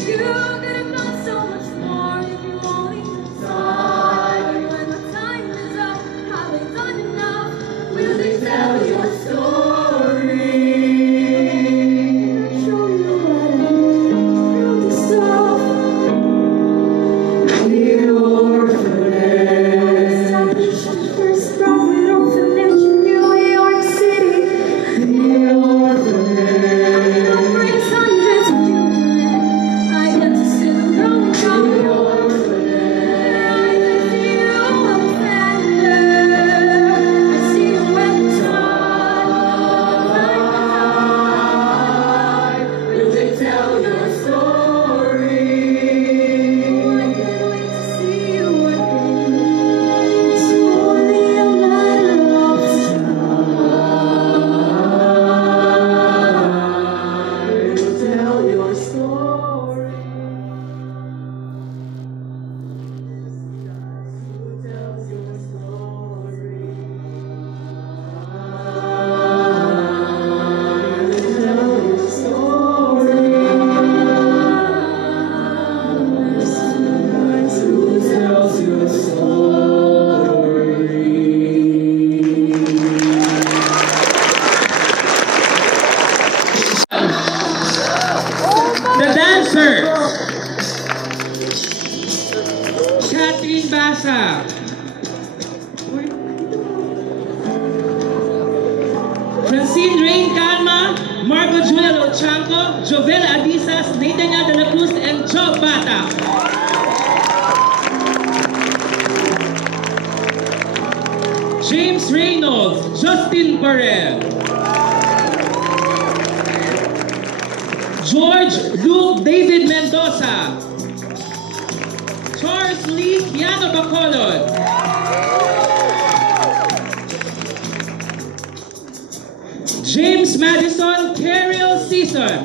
You could have done so much more if you only had time. When the time is up, have they done enough? Will they tell your story? Show you what I wrote the stuff. The orphanage. Established the first private orphanage in New York City. The orphanage. Raised hundreds of children. I get to see them growing from The orphanage. I see you up there. I see you at the top. Will they tell your story? I can't wait to see you again. It's only a matter of Will tell your story. Who tells your story? Will tell your story. Who tells your story? The dancers. Catherine Basa. Francine Rain Calma, Margot Julia Lochanco, Jovel Adisas, Nathaniel De La Cruz, and Joe Bata. James Reynolds, Justin Burrell. George Luke David Mendoza. Charles Lee Piano Bacolod. James Madison Carriel Season.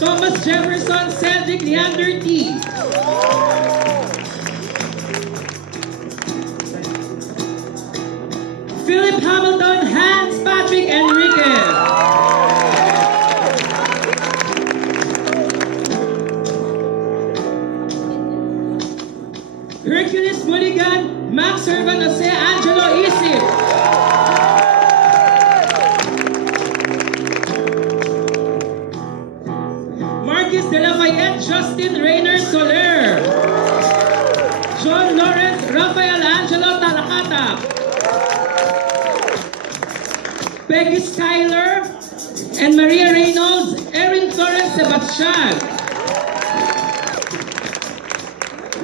Thomas Jefferson Cedric Leander T. Philip Hamilton Hans Patrick Enriquez. Hercules Mulligan, Max Servan Jose Angelo Isip. Marquis de Lafayette Justin Rainer Soler. John Lawrence Rafael Angelo Talakata. Peggy Schuyler and Maria Reynolds, Erin Torres Sebastian.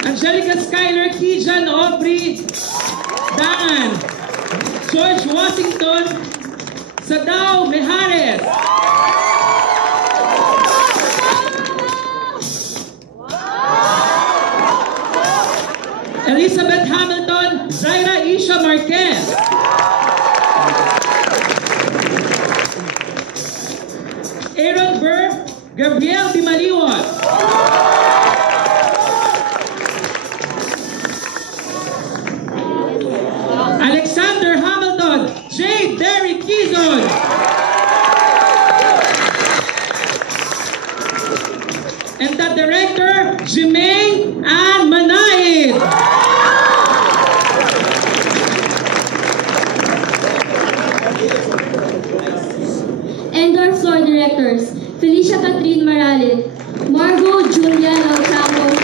Angelica Schuyler, Kijan Aubrey, Dan, George Washington, Sadao Mejares. Elizabeth Hamilton, Zaira Isha Marquez. Aaron Burr, Gabriel Dimaliwat. Alexander Hamilton, J. Derrick Kizon. Jermaine and Manaid. And our floor directors, Felicia Catherine Maralin, Margot Julian Alcampo